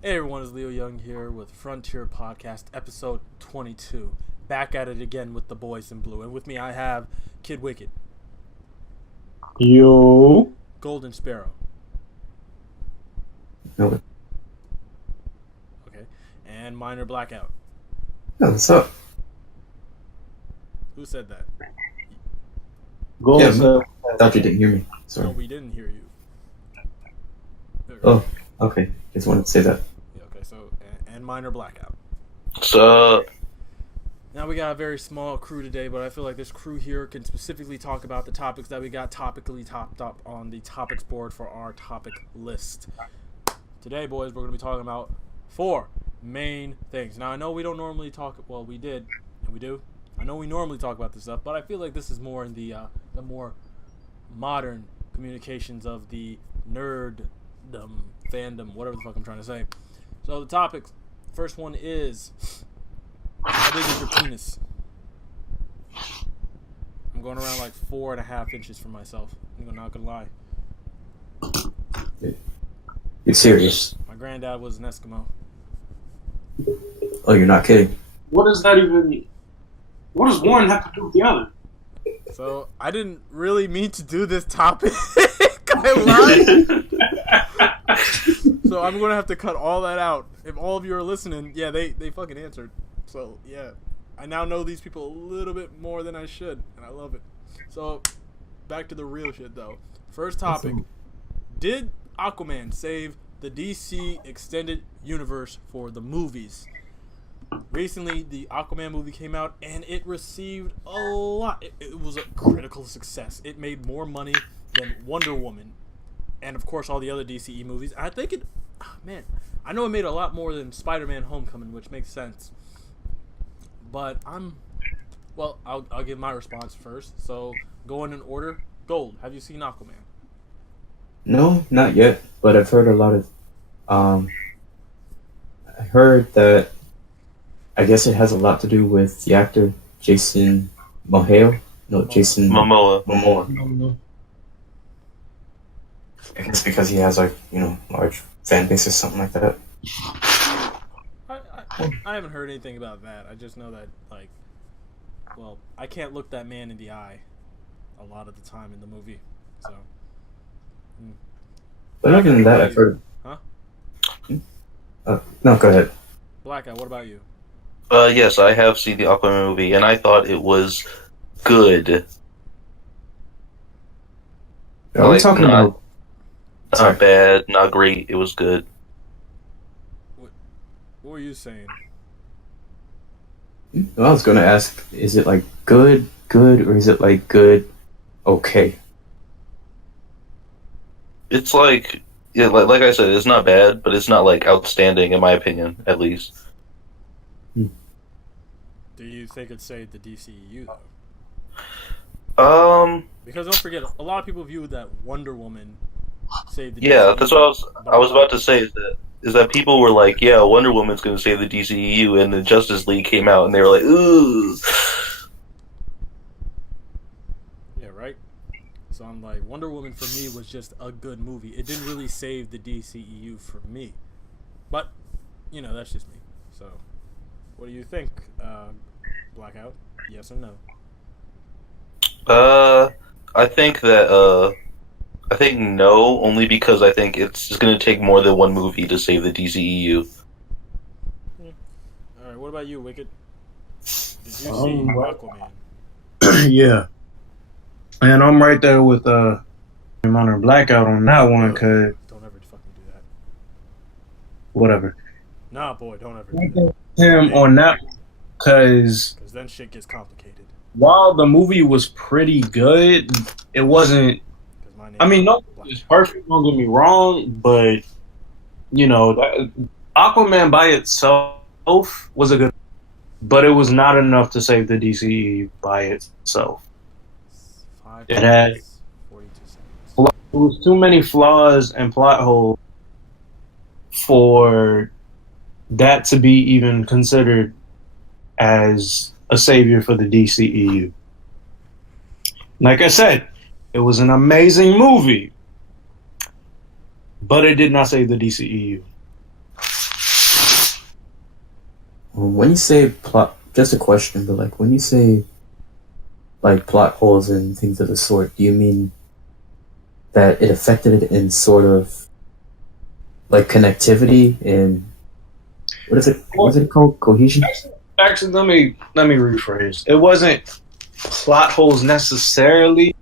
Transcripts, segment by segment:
Hey everyone, it's Leo Young here with Frontier Podcast, episode 22. Back at it again with the boys in blue. And with me I have Kid Wicked, Yo. Golden Sparrow, No, okay, and Minor Blackout. what's up? Who said that? Go yeah, I thought you didn't hear me. Sorry. No, we didn't hear you. Oh, okay. Just wanted to say that. Yeah, okay, so, and Minor Blackout. What's up? Now we got a very small crew today, but I feel like this crew here can specifically talk about the topics that we got topically topped up on the topics board for our topic list. Today, boys, we're going to be talking about 4 main things. Now, I know we don't normally talk, well, we did, and we do. I know we normally talk about this stuff, but I feel like this is more in the more modern communications of the nerddom, fandom, whatever the fuck I'm trying to say. So the topics, first one is, how big is your penis? I'm going around like 4.5 inches for myself. I'm not gonna lie. You're serious? My granddad was an Eskimo. Oh, you're not kidding? What does that even... What does one have to do with the other? So, I didn't really mean to do this topic. I lied. So, I'm going to have to cut all that out. If all of you are listening, yeah, they fucking answered. So, yeah. I now know these people a little bit more than I should, and I love it. So, back to the real shit, though. First topic. Did Aquaman save the DC Extended Universe for the movies? Recently, the Aquaman movie came out, and it received a lot. It was a critical success. It made more money than Wonder Woman, and of course, all the other DCE movies. I think it, man, I know it made a lot more than Spider-Man: Homecoming, which makes sense. But I'll give my response first. So, going in order. Gold, have you seen Aquaman? No, not yet. But I've heard a lot of. I heard that. I guess it has a lot to do with the actor Jason Momoa. No, Jason Momoa. I guess because he has large fan base or something like that. I haven't heard anything about that. I just know that I can't look that man in the eye a lot of the time in the movie. So. But other than that, I've heard. Huh? No, go ahead. Blackout, what about you? Yes, I have seen the Aquaman movie, and I thought it was good. Are we talking about? Not bad, not great. It was good. What were you saying? Well, I was going to ask, is it like good, or is it like good, okay? It's like, yeah, like I said, it's not bad, but it's not like outstanding in my opinion, at least. Do you think it saved the DCEU though? Because don't forget, a lot of people view that Wonder Woman saved the DCEU. Yeah, that's what I was about to say. Is that people were like, yeah, Wonder Woman's going to save the DCEU, and the Justice League came out, and they were like, ooh. Yeah, right. So I'm like, Wonder Woman for me was just a good movie. It didn't really save the DCEU for me, but that's just me. So, what do you think, Blackout? Yes or no? I think that I think no, only because I think it's just going to take more than one movie to save the DCEU. Yeah. All right. What about you, Wicked? Did you see Aquaman? Yeah. And I'm right there with Minor Blackout on that one, because... Don't ever fucking do that. Whatever. Nah, boy, don't ever do that. Him on that, because then shit gets complicated. While the movie was pretty good, it wasn't... I mean, no, it's perfect, don't get me wrong, but, Aquaman by itself was a good... But it was not enough to save the DCE by itself. It had... 42 seconds. There was too many flaws and plot holes for that to be even considered as a savior for the DCEU. Like I said, it was an amazing movie, but it did not save the DCEU. When you say plot, just a question, but like when you say like plot holes and things of the sort, do you mean that it affected it in sort of like connectivity and what is it? What is it called? Cohesion? Actually, let me rephrase. It wasn't plot holes necessarily.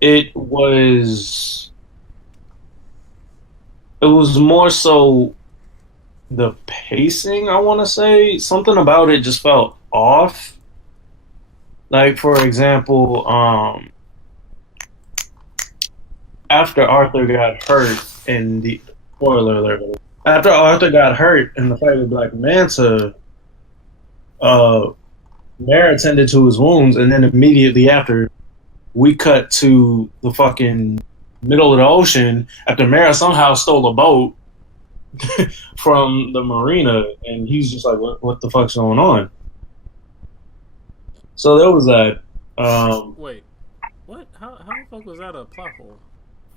It was more so the pacing. I want to say something about it just felt off. Like for example, after Arthur got hurt in the spoiler alert. After Arthur got hurt in the fight with Black Manta, Mara attended to his wounds, and then immediately after, we cut to the fucking middle of the ocean after Mara somehow stole a boat from the marina, and he's just like, "What the fuck's going on?" So there was that. Wait, what? How the fuck was that a plot hole?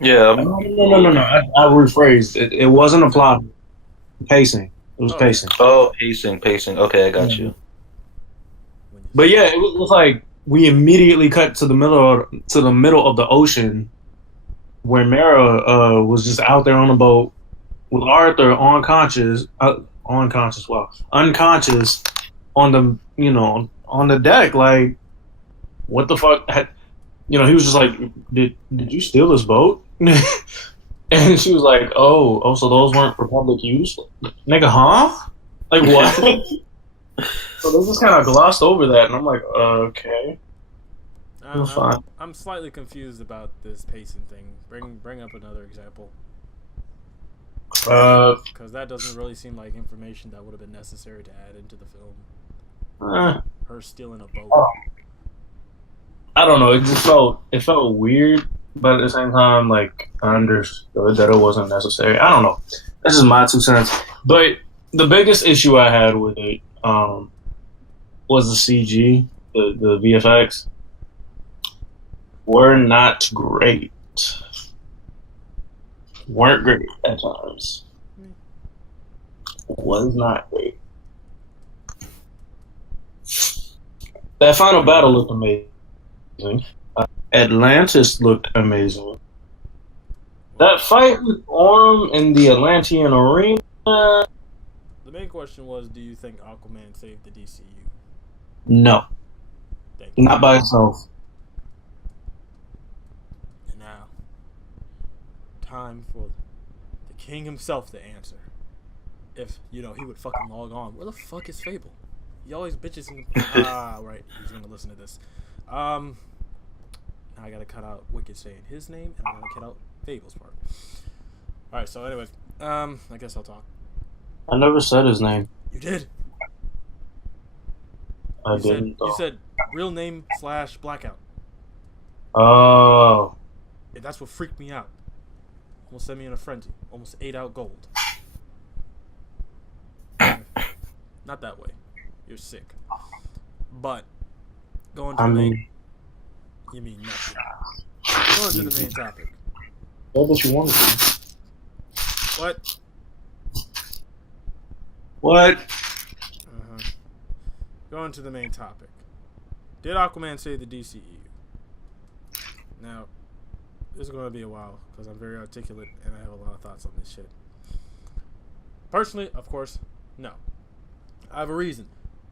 Yeah. No. I rephrased. It wasn't a plot. Pacing. It was pacing. Oh, pacing. Okay, I got you. But yeah, it was like we immediately cut to the middle of the ocean, where Mara was just out there on a boat with Arthur unconscious on the deck. Like, what the fuck? He was just like, did you steal this boat? And she was like, oh, so those weren't for public use? Nigga, huh? Like, what? So they just kind of glossed over that, and I'm like, okay. I'm slightly confused about this pacing thing. Bring up another example. Because that doesn't really seem like information that would have been necessary to add into the film. Her stealing a boat. I don't know. It just felt weird, but at the same time, like I understood that it wasn't necessary. I don't know. This is my 2 cents. But the biggest issue I had with it was the CG, the VFX were not great. Weren't great at times. Was not great. That final battle looked amazing. Atlantis looked amazing. That fight with Orm in the Atlantean arena. The main question was, do you think Aquaman saved the DCU? No. Not by itself. And now, time for the king himself to answer. If, he would fucking log on. Where the fuck is Fable? He always bitches in right. He's gonna listen to this. Now I gotta cut out Wicked saying his name, and I gotta cut out Fable's part. Alright, so anyways, I guess I'll talk. I never said his name. You did. I didn't. You said real name / blackout. Oh. And that's what freaked me out. Almost sent me in a frenzy. Almost ate out gold. Not that way. You're sick. But going to the main. You mean nothing. Going to the main topic. What what you wanted to. What? What? Going to the main topic. Did Aquaman save the DCEU? Now, this is going to be a while because I'm very articulate and I have a lot of thoughts on this shit. Personally, of course, no. I have a reason.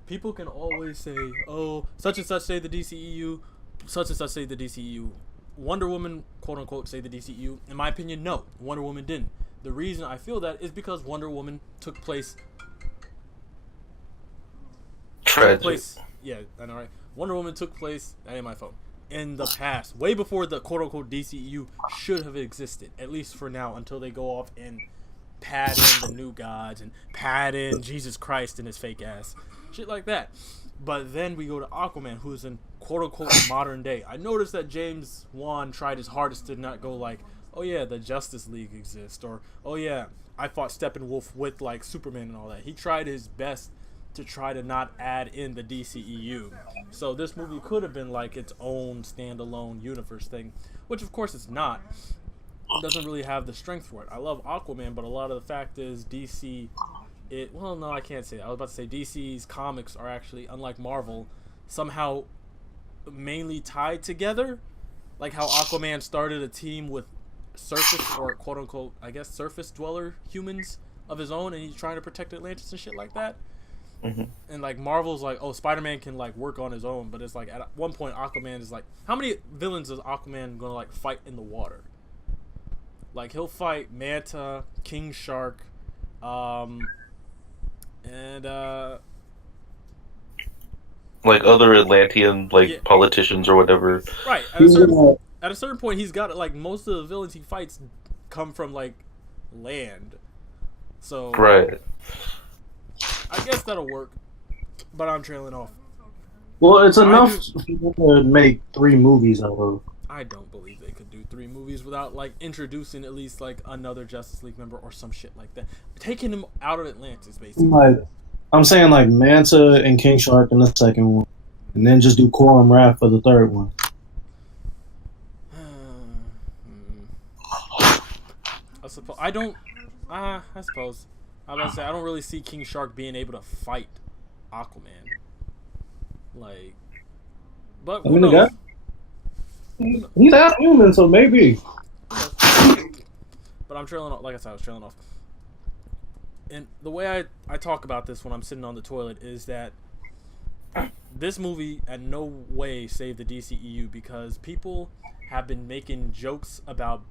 People can always say, oh, such and such say the DCEU, such and such say the DCEU. Wonder Woman, quote unquote, say the DCEU. In my opinion, no. Wonder Woman didn't. The reason I feel that is because Wonder Woman took place. Yeah, I know, right? Wonder Woman took place. That ain't my phone. In the past, way before the quote unquote DCEU should have existed, at least for now, until they go off and pad in the new gods and pad in Jesus Christ and his fake ass. Shit like that. But then we go to Aquaman, who's in quote-unquote modern day. I noticed that James Wan tried his hardest to not go like, oh yeah, the Justice League exists, or oh yeah, I fought Steppenwolf with like Superman and all that. He tried his best to try to not add in the DCEU. So this movie could have been like its own standalone universe thing, which of course it's not. It doesn't really have the strength for it. I love Aquaman, but a lot of the fact is DC Well, no, I can't say that. I was about to say DC's comics are actually, unlike Marvel, somehow mainly tied together. Like how Aquaman started a team with surface, or quote unquote, I guess, surface dweller humans of his own, and he's trying to protect Atlantis and shit like that. Mm-hmm. And like Marvel's like, oh, Spider-Man can like work on his own, but it's like at one point Aquaman is like, how many villains is Aquaman gonna like fight in the water? Like he'll fight Manta, King Shark, and like other Atlantean politicians or whatever. right. At a certain point, he's got like most of the villains he fights come from like land, so Right. I guess that'll work. But I'm trailing off. Well, it's enough to make 3 movies out of. I don't believe they could do 3 movies without like introducing at least like another Justice League member or some shit like that, taking him out of Atlantis basically. Like, I'm saying like Manta and King Shark in the second one, and then just do Quorum Wrath for the third one. I suppose I don't. I suppose I was about to say I don't really see King Shark being able to fight Aquaman. Like, but I mean, the guy, he's half human, so maybe. But I'm trailing off. Like I said, I was trailing off. And the way I talk about this when I'm sitting on the toilet is that this movie at no way saved the DCEU, because people have been making jokes about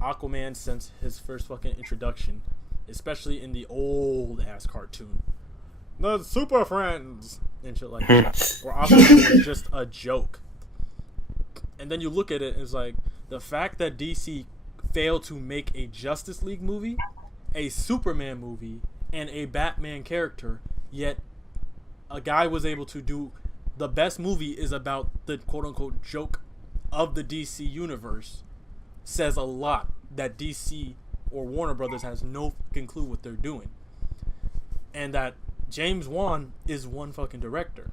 Aquaman since his first fucking introduction, especially in the old ass cartoon, the Super Friends and shit like that, where Aquaman was just a joke. And then you look at it and it's like, the fact that DC failed to make a Justice League movie, a Superman movie, and a Batman character, yet a guy was able to do the best movie is about the quote-unquote joke of the DC universe, says a lot that DC or Warner Brothers has no fucking clue what they're doing. And that James Wan is one fucking director.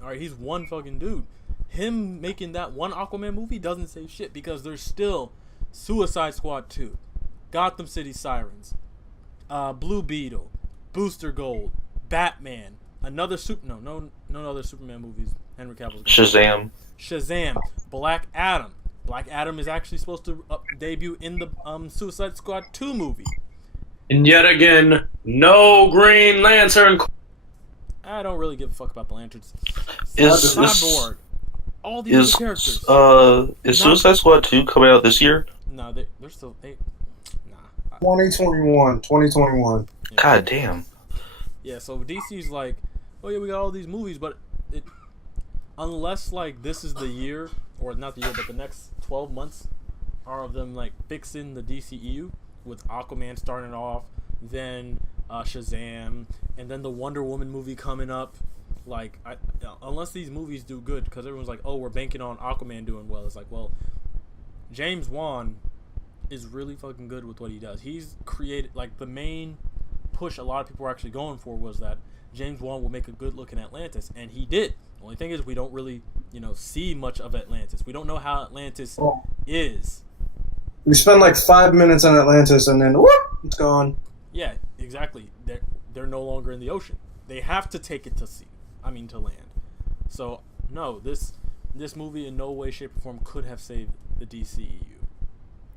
Alright, he's one fucking dude. Him making that one Aquaman movie doesn't save shit, because there's still Suicide Squad 2, Gotham City Sirens, Blue Beetle, Booster Gold, Batman, another no other Superman movies. Henry Cavill's Shazam, Black Adam. Black Adam is actually supposed to debut in the Suicide Squad 2 movie. And yet again, no Green Lantern. I don't really give a fuck about the Lanterns. Cyborg. All these other characters. Is Suicide Squad 2 coming out this year? No, they're still... 2021. Yeah. God damn. Yeah, so DC's like, oh yeah, we got all these movies, but unless like this is the year, or not the year, but the next 12 months are of them like fixing the DCEU, with Aquaman starting off, then Shazam, and then the Wonder Woman movie coming up. Like, unless these movies do good, because everyone's like, oh, we're banking on Aquaman doing well. It's like, well, James Wan is really fucking good with what he does. He's created, like, the main push a lot of people were actually going for was that James Wan will make a good looking Atlantis, and he did. The only thing is we don't really, see much of Atlantis. We don't know how Atlantis is. We spend like 5 minutes on Atlantis, and then whoop, it's gone. Yeah, exactly. They're no longer in the ocean. They have to take it to sea. To land. So no, this movie in no way, shape, or form could have saved the DCEU.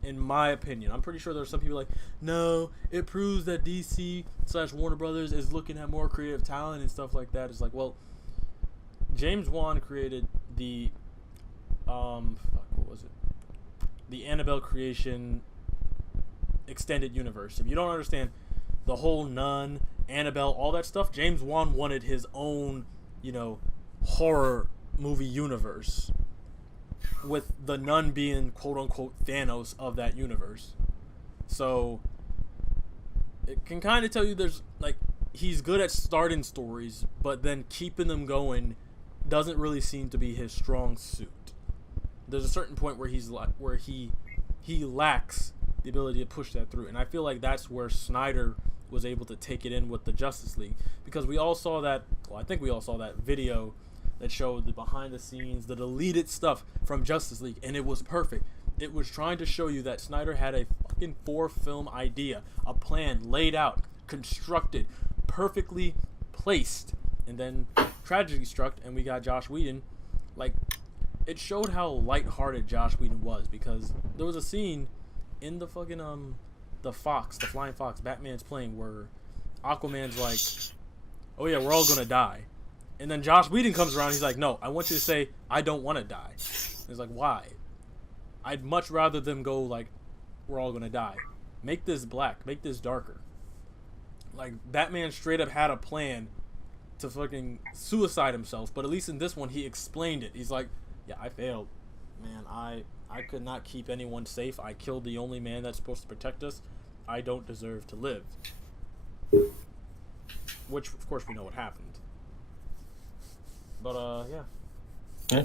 In my opinion, I'm pretty sure there's some people like, no, it proves that DC/Warner Brothers is looking at more creative talent and stuff like that. It's like, well, James Wan created the what was it? The Annabelle creation extended universe. If you don't understand the whole Nun, Annabelle, all that stuff, James Wan wanted his own, horror movie universe, with the Nun being quote-unquote Thanos of that universe. So it can kind of tell you there's like, he's good at starting stories, but then keeping them going doesn't really seem to be his strong suit. There's a certain point where he lacks the ability to push that through, and I feel like that's where Snyder was able to take it in with the Justice League, because we all saw that, I think we all saw that video that showed the behind the scenes, the deleted stuff from Justice League, and it was perfect. It was trying to show you that Snyder had a fucking 4-film idea, a plan laid out, constructed, perfectly placed, and then tragedy struck, and we got Josh Whedon. Like, it showed how lighthearted Josh Whedon was, because there was a scene in the fucking the flying fox Batman's playing, where Aquaman's like, oh yeah, we're all gonna die, and then Josh Whedon comes around, he's like, no, I want you to say I don't want to die. He's like, why? I'd much rather them go like, we're all gonna die. Make this black, make this darker. Like, Batman straight up had a plan to fucking suicide himself, but at least in this one he explained it. He's like, yeah, I failed, man. I could not keep anyone safe. I killed the only man that's supposed to protect us. I don't deserve to live. Which, of course, we know what happened. But yeah.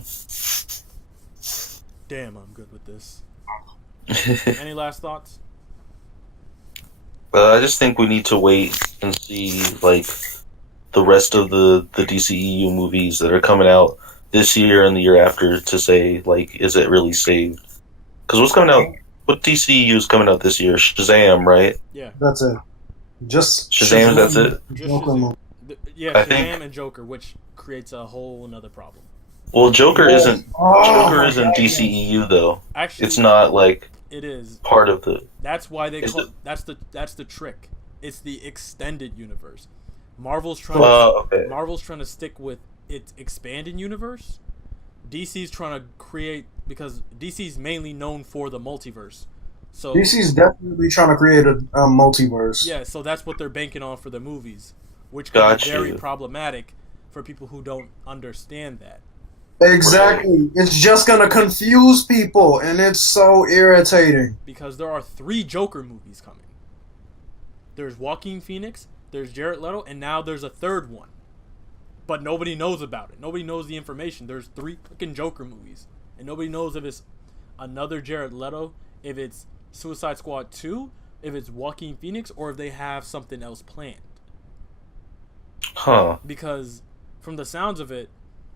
Damn, I'm good with this. Any last thoughts? I just think we need to wait and see, like, the rest of the DCEU movies that are coming out this year and the year after to say, like, is it really saved? Because what's coming out? What DCEU is coming out this year? Shazam, right? Yeah. That's it. Just Shazam, that's it? Just Joker Shazam. movie. Yeah, I Shazam think- and Joker, which creates a whole another problem. Well, Joker isn't Oh, DCEU though. Actually, It's not like it is. part of the. That's why they Is call it- that's the trick. It's the extended universe. Marvel's trying Okay. Marvel's trying to stick with its expanded universe. DC's trying to create, because DC's mainly known for the multiverse. So DC's definitely trying to create a multiverse. yeah, so that's what they're banking on for the movies, which can Got be very you. problematic for people who don't understand that. Exactly. It's just gonna confuse people, and it's so irritating. Because there are 3 Joker movies coming. There's Joaquin Phoenix, there's Jared Leto, and now there's a 3rd one. But nobody knows about it. Nobody knows the information. There's 3 fucking Joker movies, and nobody knows if it's another Jared Leto, if it's Suicide Squad 2, if it's Joaquin Phoenix, or if they have something else planned. Huh. Because from the sounds of it,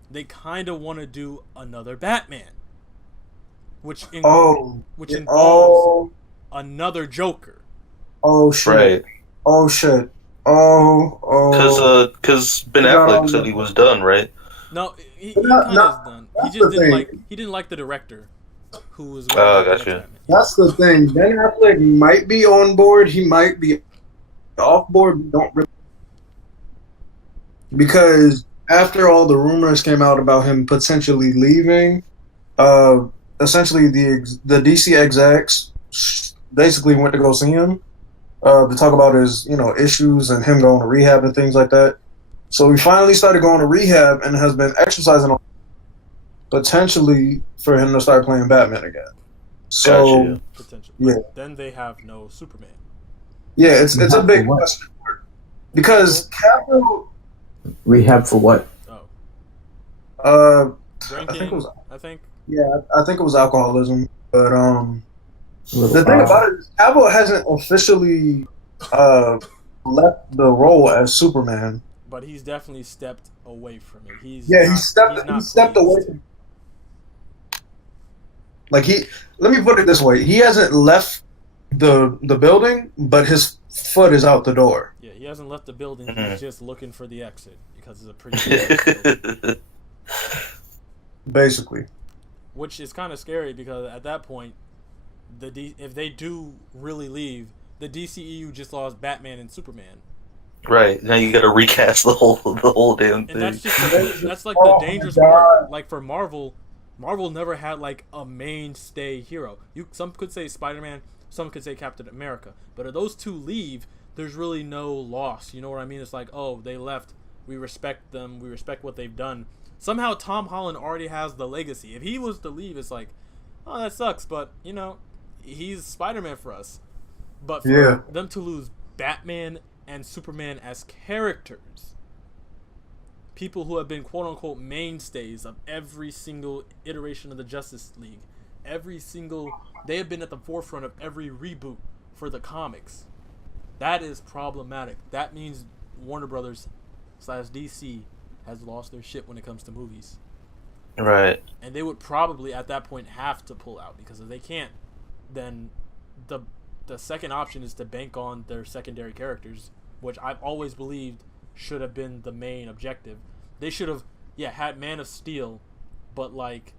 they kind of want to do another Batman, which Oh, involves oh, another Joker. oh shit! Right. Oh shit! Oh. Because Ben Affleck said he was done, right? No, he Not- kind not- of is done. He that's just the didn't thing. like the director, who was. Gotcha. That's the thing. Ben Affleck might be on board. He might be off board. We don't really, because after all the rumors came out about him potentially leaving, essentially the DC execs basically went to go see him to talk about his issues and him going to rehab and things like that. So he finally started going to rehab and has been exercising on potentially for him to start playing Batman again. So Gotcha. Potentially. Yeah. Then they have no Superman. yeah, it's a big What? question mark. Because Cavill, Rehab for what? Oh, I drinking. think it was I think. I think it was alcoholism. But A little the thing odd. about it is Cavill hasn't officially left the role as Superman. But he's definitely stepped away from it. He Stepped away from, like, let me put it this way, he hasn't left the building, but his foot is out the door. Yeah, he hasn't left the building. Mhm. He's just looking for the exit because it's a pretty big building. Basically. Which is kind of scary, because at that point, if they do really leave, the DCEU just lost Batman and Superman. Right. Now you gotta recast the whole damn And thing. that's just that's like Oh the my dangerous God. part. Like, for Marvel never had like a mainstay hero. Some could say Spider-Man, some could say Captain America. But if those 2 leave, there's really no loss. You know what I mean? It's like, oh, they left. We respect them. We respect what they've done. Somehow Tom Holland already has the legacy. If he was to leave, it's like, oh, that sucks. But he's Spider-Man for us. But for them to lose Batman and Superman as characters, people who have been quote-unquote mainstays of every single iteration of the Justice League, they have been at the forefront of every reboot for the comics. That is problematic. That means Warner Brothers / DC has lost their shit when it comes to movies. Right. And they would probably at that point have to pull out, because if they can't, then the second option is to bank on their secondary characters, which I've always believed should have been the main objective. They should have, had Man of Steel, but like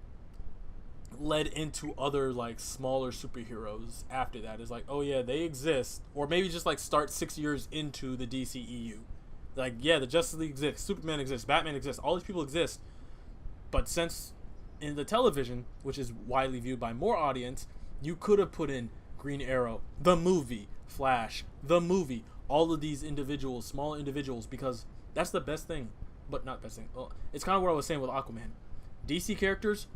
led into other like smaller superheroes after that. It's like, oh yeah, they exist, or maybe just like start 6 years into the DCEU. Like, yeah, the Justice League exists, Superman exists, Batman exists, all these people exist, but since in the television, which is widely viewed by more audience, you could have put in Green Arrow, the movie, Flash, the movie, all of these individuals, small individuals, because that's the best thing. But not best thing. Well, it's kind of what I was saying with Aquaman. DC characters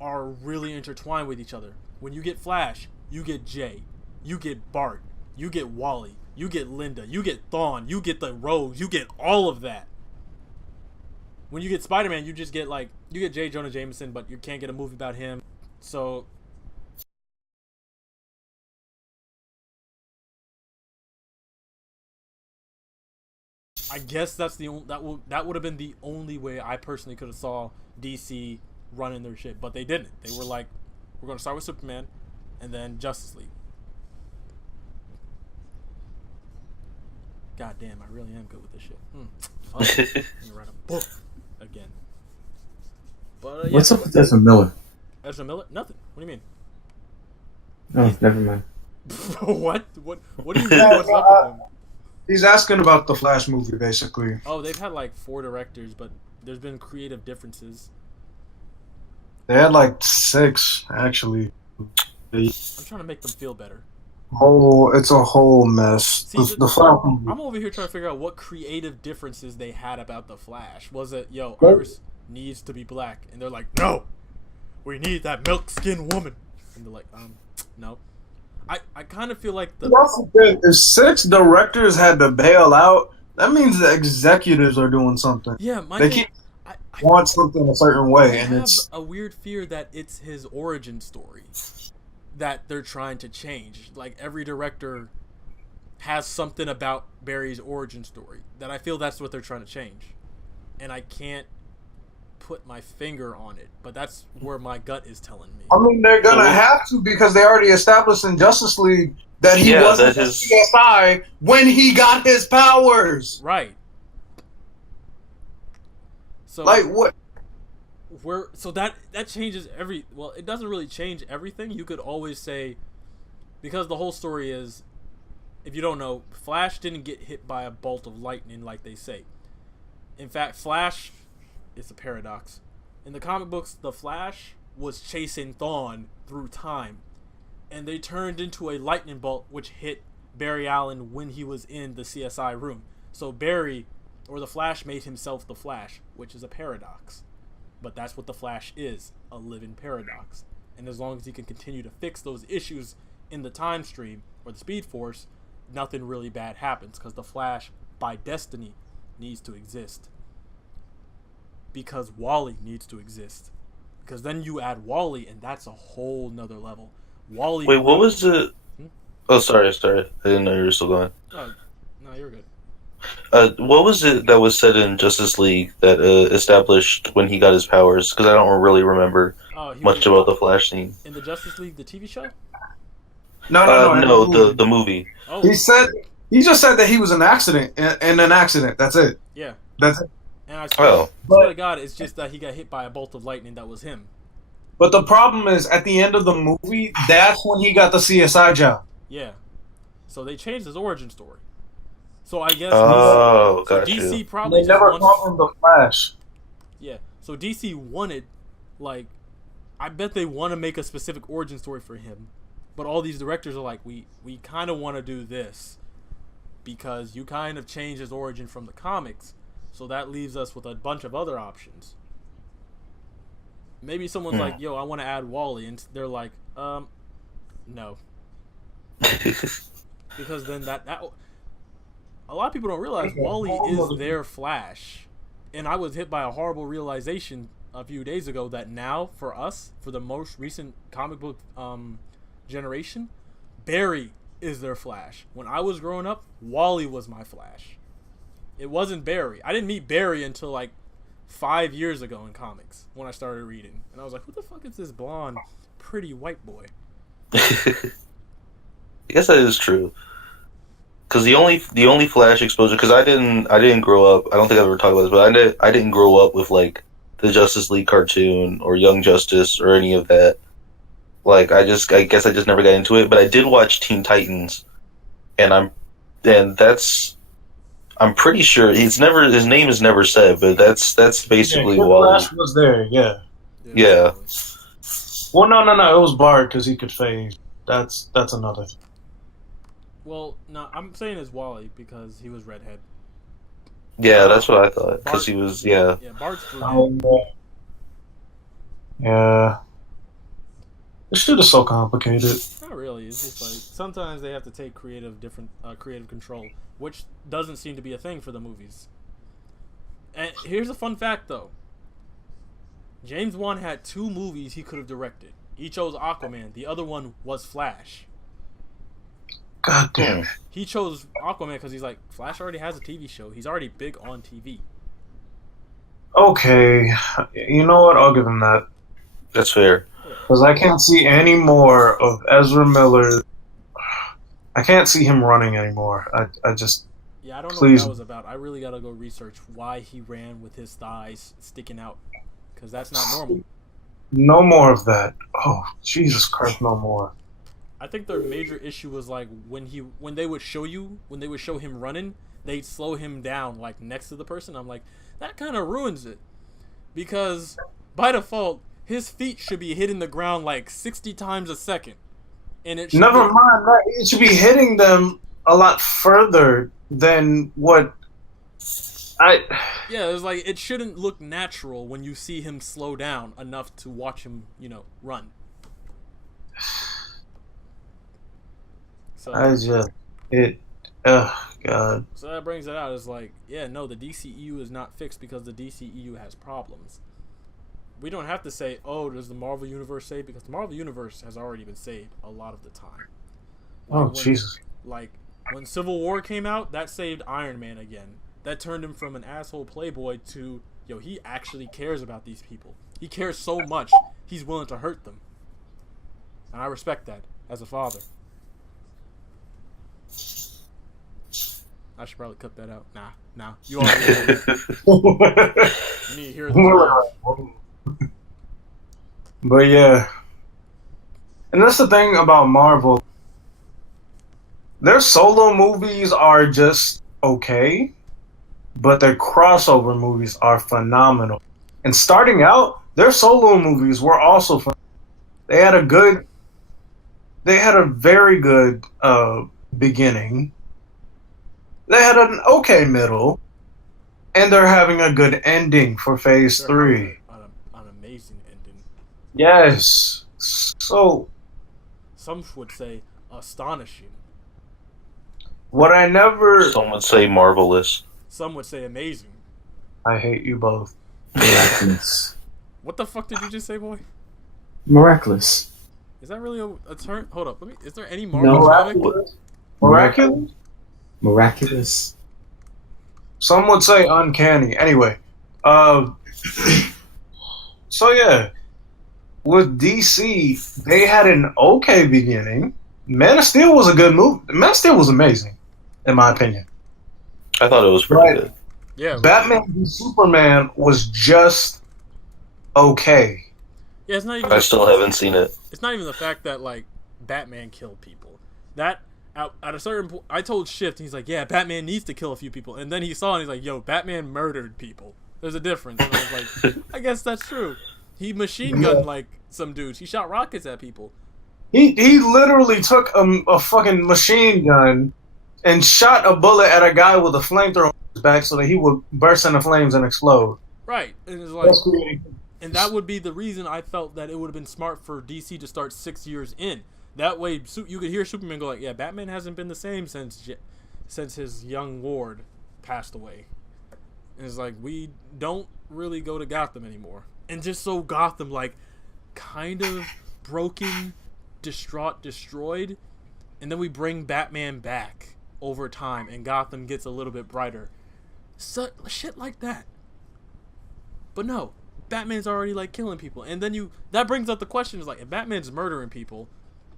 are really intertwined with each other. When you get Flash, you get Jay, you get Bart, you get Wally, you get Linda, you get Thawne, you get the Rogues, you get all of that. When you get Spider-Man, you just get you get J. Jonah Jameson, but you can't get a movie about him. So I guess that's the only, that would have been the only way I personally could have saw DC running their shit, but they didn't. They were like, we're gonna start with Superman, and then Justice League. God damn, I really am good with this shit. Fun. I'm gonna write a book again. But What's up with Ezra Miller? Ezra Miller? Nothing. What do you mean? Oh, never mind. What do you mean? What's up with him? He's asking about the Flash movie, basically. Oh, they've had like 4 directors, but there's been creative differences. They had like 6, actually. I'm trying to make them feel better. It's a whole mess. See, The Flash movie. I'm over here trying to figure out what creative differences they had about the Flash. Was it, Iris needs to be black, and they're like, no, we need that milk-skinned woman, and they're like, no. I kind of feel like if 6 directors had to bail out, that means the executives are doing something. Yeah, I want something a certain way, I and have it's a weird fear that it's his origin story that they're trying to change. Like, every director has something about Barry's origin story that I feel that's what they're trying to change, and I can't put my finger on it, but that's where my gut is telling me. I mean, they're gonna have to, because they already established in Justice League that he wasn't a CSI when he got his powers. Right. So like what? So that changes well, it doesn't really change everything. You could always say, because the whole story is, if you don't know, Flash didn't get hit by a bolt of lightning like they say. In fact, Flash, it's a paradox. In the comic books, the Flash was chasing Thawne through time, and they turned into a lightning bolt which hit Barry Allen when he was in the CSI room. So Barry, or the Flash, made himself the Flash, which is a paradox. But that's what the Flash is, a living paradox. And as long as he can continue to fix those issues in the time stream, or the Speed Force, nothing really bad happens, because the Flash, by destiny, needs to exist. Because Wally needs to exist. Because then you add Wally, and that's a whole nother level. Wally. Wait, what was it? Oh, sorry. I didn't know you were still going. Oh, no, you're good. What was it that was said in Justice League that established when he got his powers? Because I don't really remember much about the Flash scene. In the Justice League, the TV show? No, the movie. Oh. He just said that he was an accident, in an accident. That's it. Yeah. That's it. And I swear to God, it's just that he got hit by a bolt of lightning that was him. But the problem is, at the end of the movie, that's when he got the CSI job. Yeah. So they changed his origin story. So I guess DC probably they never called him the Flash. Yeah. So DC wanted, I bet they want to make a specific origin story for him, but all these directors are like, we kind of want to do this because you kind of changed his origin from the comics, so that leaves us with a bunch of other options. Maybe someone's like, yo, I want to add Wally, and they're like, no. Because then that a lot of people don't realize Wally is their Flash. And I was hit by a horrible realization a few days ago that now, for us, for the most recent comic book generation, Barry is their Flash. When I was growing up, Wally was my Flash. It wasn't Barry. I didn't meet Barry until 5 years ago in comics when I started reading. And I was like, who the fuck is this blonde, pretty white boy? I guess that is true. Because the only Flash exposure, because I didn't grow up. I don't think I've ever talked about this, but I didn't grow up with like the Justice League cartoon or Young Justice or any of that. Like I guess I just never got into it. But I did watch Teen Titans, and I'm pretty sure his name is never said, but that's basically Kid Wally. Flash was there, yeah. Yeah. Well, no, it was Bart because he could phase. That's another thing. Well, no, I'm saying it's Wally because he was redhead. Yeah, that's what I thought. Because he was, yeah. Yeah, Bart's brunette. Yeah. This shit is so complicated. Not really. It's just like sometimes they have to take creative control, which doesn't seem to be a thing for the movies. And here's a fun fact, though. James Wan had 2 movies he could have directed. He chose Aquaman. The other one was Flash. God damn it. He chose Aquaman because he's like, Flash already has a TV show. He's already big on TV. Okay. You know what? I'll give him that. That's fair. Because I can't see any more of Ezra Miller. I can't see him running anymore. I just... Yeah, I don't know Please. what that was about. I really gotta go research why he ran with his thighs sticking out. Because that's not normal. No more of that. Oh, Jesus Christ, no more. I think their major issue was like when they would show him running, they'd slow him down like next to the person. I'm like, that kind of ruins it. Because by default, his feet should be hitting the ground like 60 times a second. And it should Never mind that. It should be hitting them a lot further than what Yeah, it's like it shouldn't look natural when you see him slow down enough to watch him, run. So God. So that brings it out. It's like, yeah, no, the DCEU is not fixed because the DCEU has problems. We don't have to say, oh, does the Marvel Universe save? Because the Marvel Universe has already been saved a lot of the time. Jesus. Like, when Civil War came out, that saved Iron Man again. That turned him from an asshole playboy to, he actually cares about these people. He cares so much, he's willing to hurt them. And I respect that as a father. I should probably cut that out. Nah. You already know. You need to hear this. But yeah. And that's the thing about Marvel. Their solo movies are just okay, but their crossover movies are phenomenal. And starting out, their solo movies were also fun. They had a very good beginning. They had an okay middle, and they're having a good ending for Phase 3. An amazing ending. Yes. So, some would say astonishing. What I never... Some would say marvelous. Some would say amazing. I hate you both. Miraculous. What the fuck did you just say, boy? Miraculous. Is that really a term? Hold up. Is there any Marvel comic? Miraculous? Miraculous. Some would say uncanny. Anyway. So yeah. With DC, they had an okay beginning. Man of Steel was a good movie. Man of Steel was amazing, in my opinion. I thought it was pretty good. Yeah. Batman v Superman was just okay. Yeah, it's not even. I still haven't seen it. It's not even the fact that like Batman killed people. That at a certain point, I told Shift, and he's like, "Yeah, Batman needs to kill a few people." And then he saw, and he's like, "Yo, Batman murdered people. There's a difference." And I was like, "I guess that's true. He machine gunned like some dudes. He shot rockets at people." He literally took a fucking machine gun and shot a bullet at a guy with a flamethrower on his back so that he would burst into flames and explode. Right, and it's like, and that would be the reason I felt that it would have been smart for DC to start 6 years in. That way, you could hear Superman go like, "Yeah, Batman hasn't been the same since his young ward passed away." And it's like, we don't really go to Gotham anymore, and just so Gotham like kind of broken, distraught, destroyed, and then we bring Batman back over time, and Gotham gets a little bit brighter. So, shit like that. But no, Batman's already like killing people, and then that brings up the question: is like, if Batman's murdering people,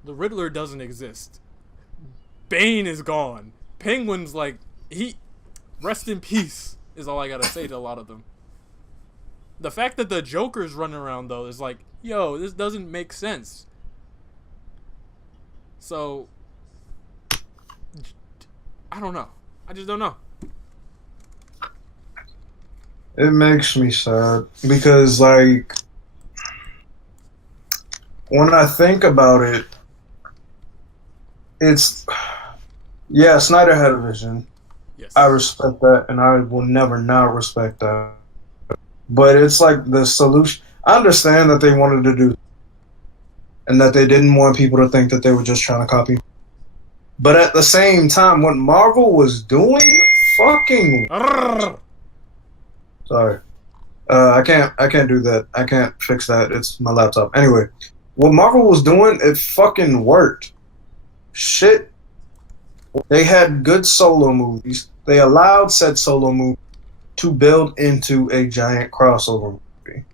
the Riddler doesn't exist. Bane is gone. Penguin's like he rest in peace is all I gotta say to a lot of them. The fact that the Joker's running around though is like, yo, this doesn't make sense. So I don't know. I just don't know. It makes me sad because, like, when I think about it, it's yeah, Snyder had a vision. Yes. I respect that, and I will never not respect that. But it's like the solution. I understand that they wanted to do, and that they didn't want people to think that they were just trying to copy. But at the same time, what Marvel was doing, fucking. Sorry, I can't do that. I can't fix that. It's my laptop. Anyway, what Marvel was doing, it fucking worked. Shit. They had good solo movies. They allowed said solo movie to build into a giant crossover movie.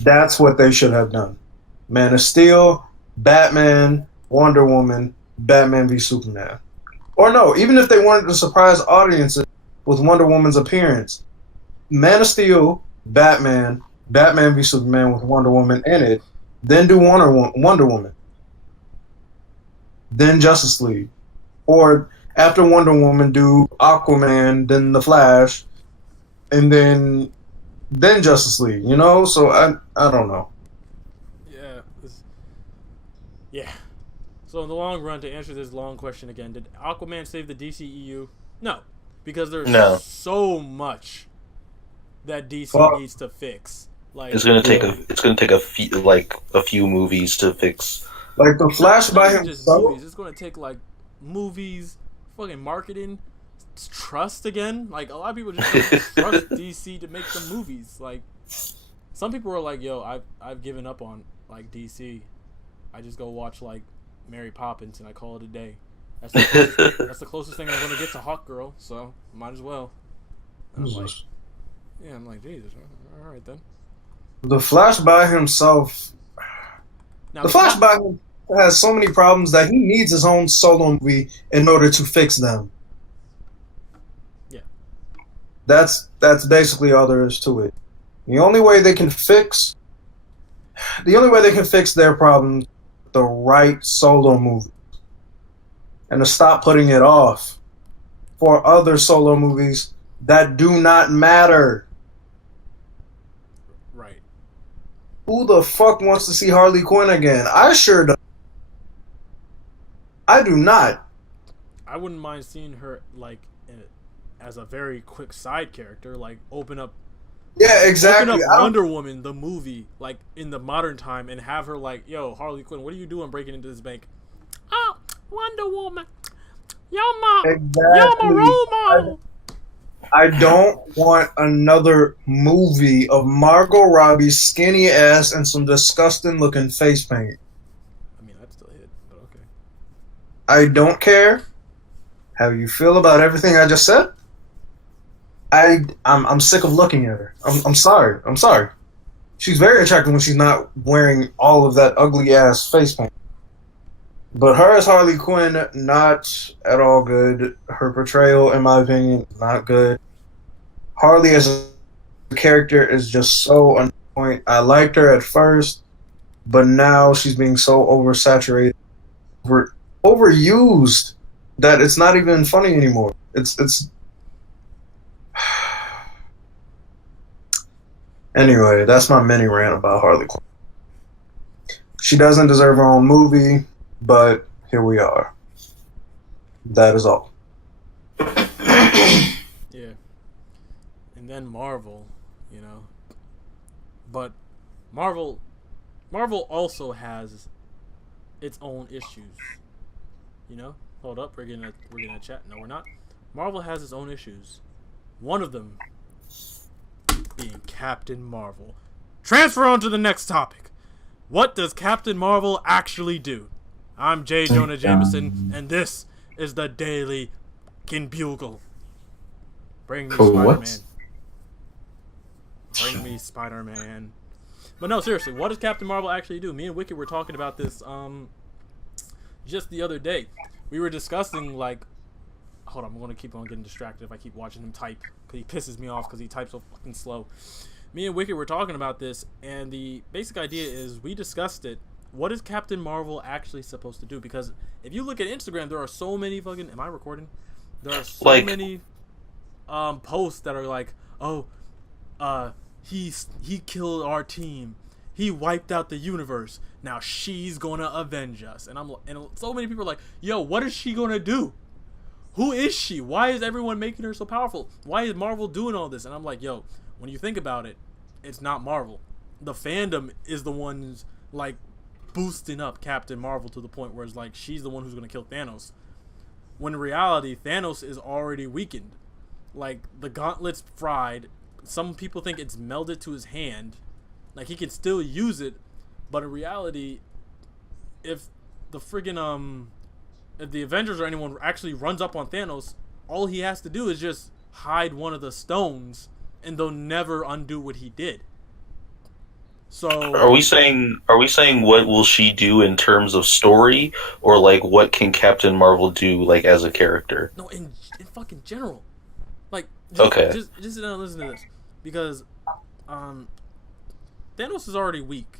That's what they should have done. Man of Steel, Batman, Wonder Woman, Batman v Superman. Or no, even if they wanted to surprise audiences with Wonder Woman's appearance, Man of Steel, Batman, Batman v Superman with Wonder Woman in it, then do Wonder Woman. Then Justice League. Or after Wonder Woman, do Aquaman, then The Flash, and then Justice League, you know? So I don't know. Yeah. Yeah. So in the long run, to answer this long question again, did Aquaman save the DCEU? No. Because there's so much that DC needs to fix. Like it's gonna take a few movies to fix. Like the Flash by himself. Movies. It's gonna take like movies, fucking marketing, trust again. Like a lot of people just don't trust DC to make the movies. Like some people are like, "Yo, I've given up on like DC. I just go watch like Mary Poppins and I call it a day." That's the closest thing I'm gonna get to Hawk Girl. So might as well. And I'm like, Jesus. All right then. The Flash by himself. Now, the Flash by himself has so many problems that he needs his own solo movie in order to fix them. Yeah. That's basically all there is to it. The only way they can fix their problems, the right solo movie, and to stop putting it off for other solo movies that do not matter. Right. Who the fuck wants to see Harley Quinn again? I sure don't. I do not. I wouldn't mind seeing her like as a very quick side character, like open up. Yeah, exactly. Open up Wonder Woman, the movie, like in the modern time, and have her like, "Yo, Harley Quinn, what are you doing breaking into this bank?" Oh, Wonder Woman, you're my role model. I don't want another movie of Margot Robbie's skinny ass and some disgusting looking face paint. I mean, that's still hit, but okay. I don't care how you feel about everything I just said. I'm sick of looking at her. I'm sorry. She's very attractive when she's not wearing all of that ugly ass face paint. But her as Harley Quinn, not at all good. Her portrayal, in my opinion, not good. Harley as a character is just so annoying. I liked her at first, but now she's being so oversaturated, overused, that it's not even funny anymore. It's. Anyway, that's my mini rant about Harley Quinn. She doesn't deserve her own movie. But here we are. That is all. Yeah. And then Marvel, you know. But Marvel also has its own issues. You know? Hold up, we're gonna chat. No, we're not. Marvel has its own issues. One of them being Captain Marvel. Transfer on to the next topic. What does Captain Marvel actually do? I'm J. Jonah Jameson, and this is the Daily Bugle. Bring me Spider-Man. Bring me Spider-Man. But no, seriously, what does Captain Marvel actually do? Me and Wicked were talking about this just the other day. we were discussing like, hold on, I'm gonna keep on getting distracted if I keep watching him type because he pisses me off because he types so fucking slow. Me and Wicked were talking about this, and the basic idea is we discussed it. What is Captain Marvel actually supposed to do? Because if you look at Instagram, there are so many fucking. Am I recording? There are so many posts that are like, oh, he killed our team. He wiped out the universe. Now she's gonna avenge us. And so many people are like, yo, what is she gonna do? Who is she? Why is everyone making her so powerful? Why is Marvel doing all this? And I'm like, yo, when you think about it, it's not Marvel. The fandom is the ones like boosting up Captain Marvel to the point where it's like she's the one who's gonna kill Thanos. When in reality, Thanos is already weakened. Like the gauntlet's fried. Some people think it's melded to his hand. Like he can still use it, but in reality, if the friggin' if the Avengers or anyone actually runs up on Thanos, all he has to do is just hide one of the stones, and they'll never undo what he did. So are we saying what will she do in terms of story, or like what can Captain Marvel do like as a character? No, in fucking general, like just sit down and listen to this, because Thanos is already weak.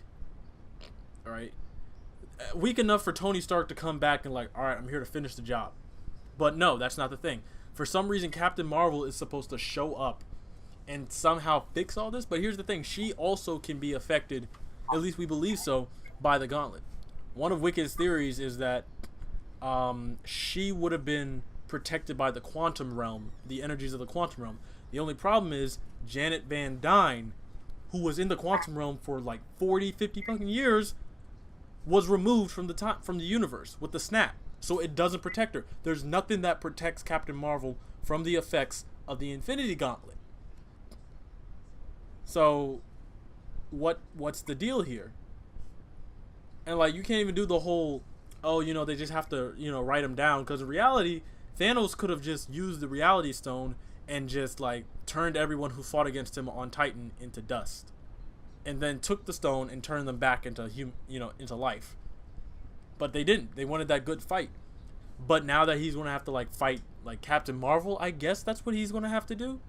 All right, weak enough for Tony Stark to come back and like, all right, I'm here to finish the job. But no, that's not the thing. For some reason, Captain Marvel is supposed to show up and somehow fix all this. But here's the thing. She also can be affected, at least we believe so, by the gauntlet. One of Wicked's theories is that she would have been protected by the quantum realm, the energies of the quantum realm. The only problem is Janet Van Dyne, who was in the quantum realm for like 40, 50 fucking years, was removed from the universe with the snap. So it doesn't protect her. There's nothing that protects Captain Marvel from the effects of the Infinity Gauntlet. So what's the deal here? And like you can't even do the whole, oh, you know, they just have to, you know, write him down, because in reality, Thanos could have just used the Reality Stone and just like turned everyone who fought against him on Titan into dust, and then took the stone and turned them back into into life. But they didn't. They wanted that good fight. But now that he's gonna have to like fight like Captain Marvel, I guess that's what he's gonna have to do.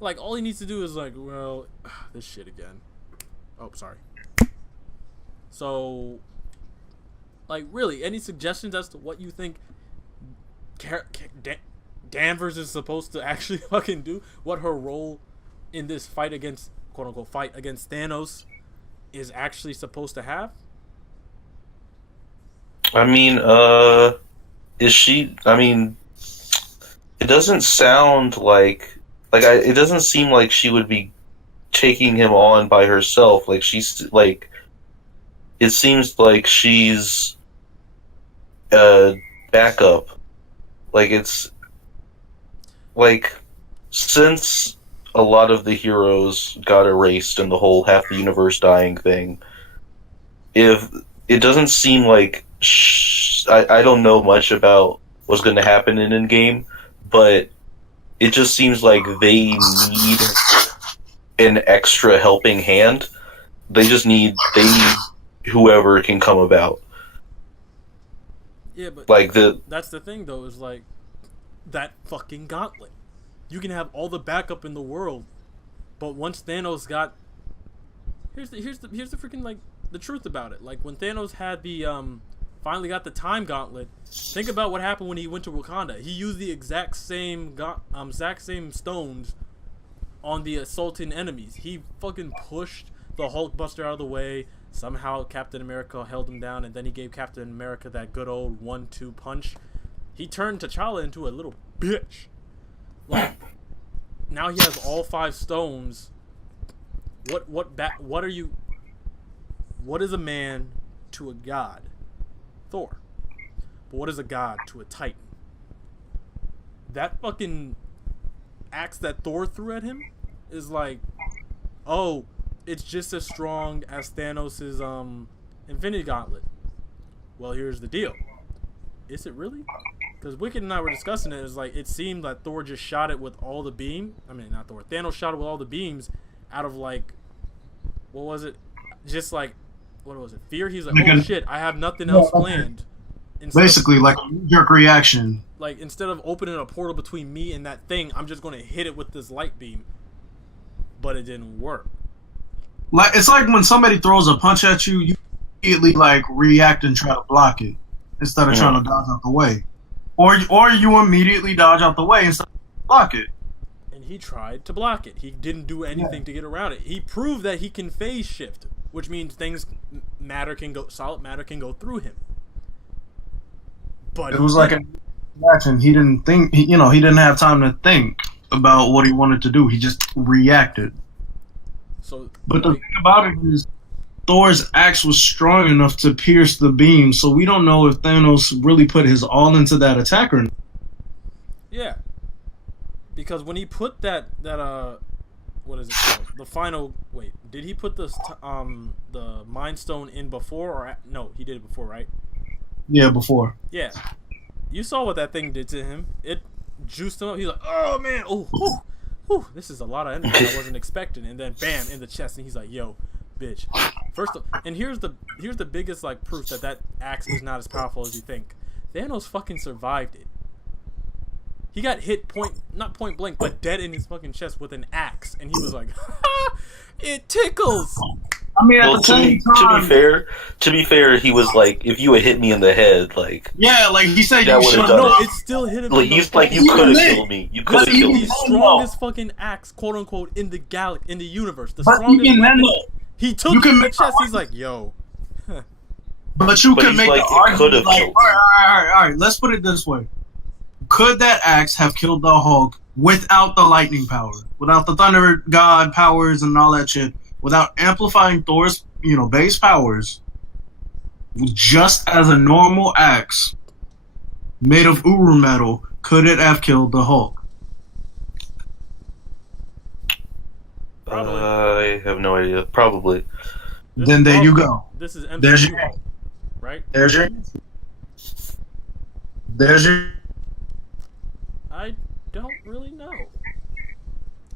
Like all he needs to do is like, well, this shit again. Oh, sorry. So, like, really, any suggestions as to what you think Danvers is supposed to actually fucking do? What her role in this fight against, quote unquote, fight against Thanos is actually supposed to have? I mean, is she? I mean, it doesn't sound like it doesn't seem like she would be taking him on by herself. Like she's like, it seems like she's backup. Like it's like since a lot of the heroes got erased in the whole half the universe dying thing, if it doesn't seem like I don't know much about what's going to happen in Endgame, but it just seems like they need an extra helping hand. They need whoever can come about. Yeah, but like that's the thing though, is like that fucking gauntlet. You can have all the backup in the world, but once Thanos got here's the freaking like the truth about it. Like when Thanos had the finally got the time gauntlet, think about what happened when he went to Wakanda. He used the exact same stones on the assaulting enemies. He fucking pushed the Hulkbuster out of the way. Somehow Captain America held him down, and then he gave Captain America that good old 1-2 punch. He turned T'Challa into a little bitch. Like now he has all 5 stones. What is a man to a god? Thor. But what is a god to a Titan? That fucking axe that Thor threw at him is like, oh, it's just as strong as Thanos' Infinity Gauntlet. Well, here's the deal. Is it really? Because Wicked and I were discussing it. It's like it seemed that Thor just shot it with all the beam. I mean, not Thor. Thanos shot it with all the beams out of like, what was it? Just like, what was it? Fear. He's like, oh shit, I have nothing else planned. Basically, like a jerk reaction. Like, instead of opening a portal between me and that thing, I'm just going to hit it with this light beam. But it didn't work. Like, it's like when somebody throws a punch at you, you immediately, like, react and try to block it instead of trying to dodge out the way. Or you immediately dodge out the way instead of block it. And he tried to block it. He didn't do anything to get around it. He proved that he can phase shift, which means solid matter can go through him. But it was like a reaction. He didn't think, he didn't have time to think about what he wanted to do. He just reacted. But the thing about it is, Thor's axe was strong enough to pierce the beam, so we don't know if Thanos really put his all into that attack or not. Yeah. Because when he put that what is it called? The final, did he put the Mind Stone in before or no, he did it before, right? Yeah, before. Yeah. You saw what that thing did to him. It juiced him up. He's like, oh man, oh, this is a lot of energy I wasn't expecting. And then bam, in the chest, and he's like, yo, bitch. And here's the biggest like proof that axe is not as powerful as you think. Thanos fucking survived it. He got hit not point blank, but dead in his fucking chest with an axe, and he was like, it tickles. I mean, at the same time, to be fair, he was like, if you had hit me in the head, like, yeah, like he said, that would have done no, it. it still hit him. Like, you could have killed me. You could have killed me. The strongest fucking axe, quote unquote, in the universe. The but strongest weapon. He took him in the chest. He's like, yo. But you could make like, the argument. Like, all right. Let's put it this way: could that axe have killed the Hulk without the lightning power, without the Thunder God powers and all that shit, without amplifying Thor's, base powers, just as a normal axe made of Uru metal, could it have killed the Hulk? Probably. I have no idea. Probably. Then there you go. This is MCU, There's your, right? There's your. I don't really know.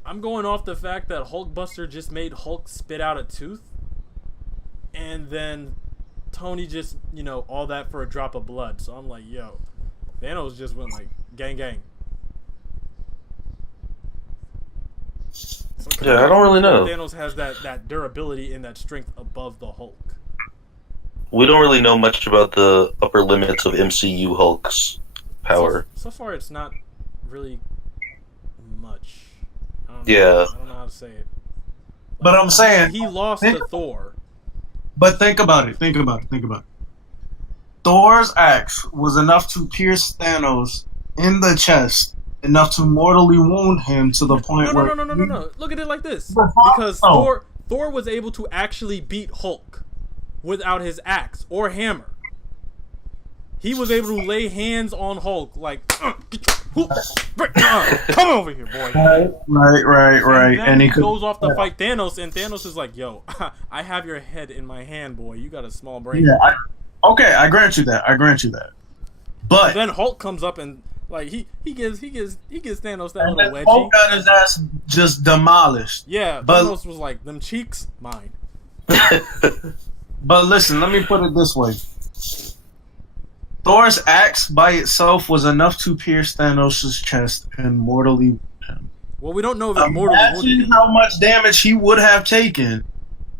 I'm going off the fact that Hulkbuster just made Hulk spit out a tooth, and then Tony just, all that for a drop of blood. So I'm like, yo, Thanos just went like, gang, gang. Yeah, I don't really know. Thanos has that durability and that strength above the Hulk. We don't really know much about the upper limits of MCU Hulk's power. So far, it's not really much. I don't know how to say it. But I'm saying he lost to Thor. But think about it. Thor's axe was enough to pierce Thanos in the chest, enough to mortally wound him to the point where... No. Look at it like this. Because Thor was able to actually beat Hulk without his axe or hammer. He was able to lay hands on Hulk like, come over here, boy. Right. And he goes off to fight Thanos, and Thanos is like, yo, I have your head in my hand, boy. You got a small brain. Yeah, I grant you that. But and then Hulk comes up and like he gives Thanos that little wedgie. Hulk got his ass just demolished. Yeah, but Thanos was like, them cheeks, mine. But listen, let me put it this way. Thor's axe by itself was enough to pierce Thanos' chest and mortally wound him. Well, we don't know if it mortally wounded him. Imagine how much damage he would have taken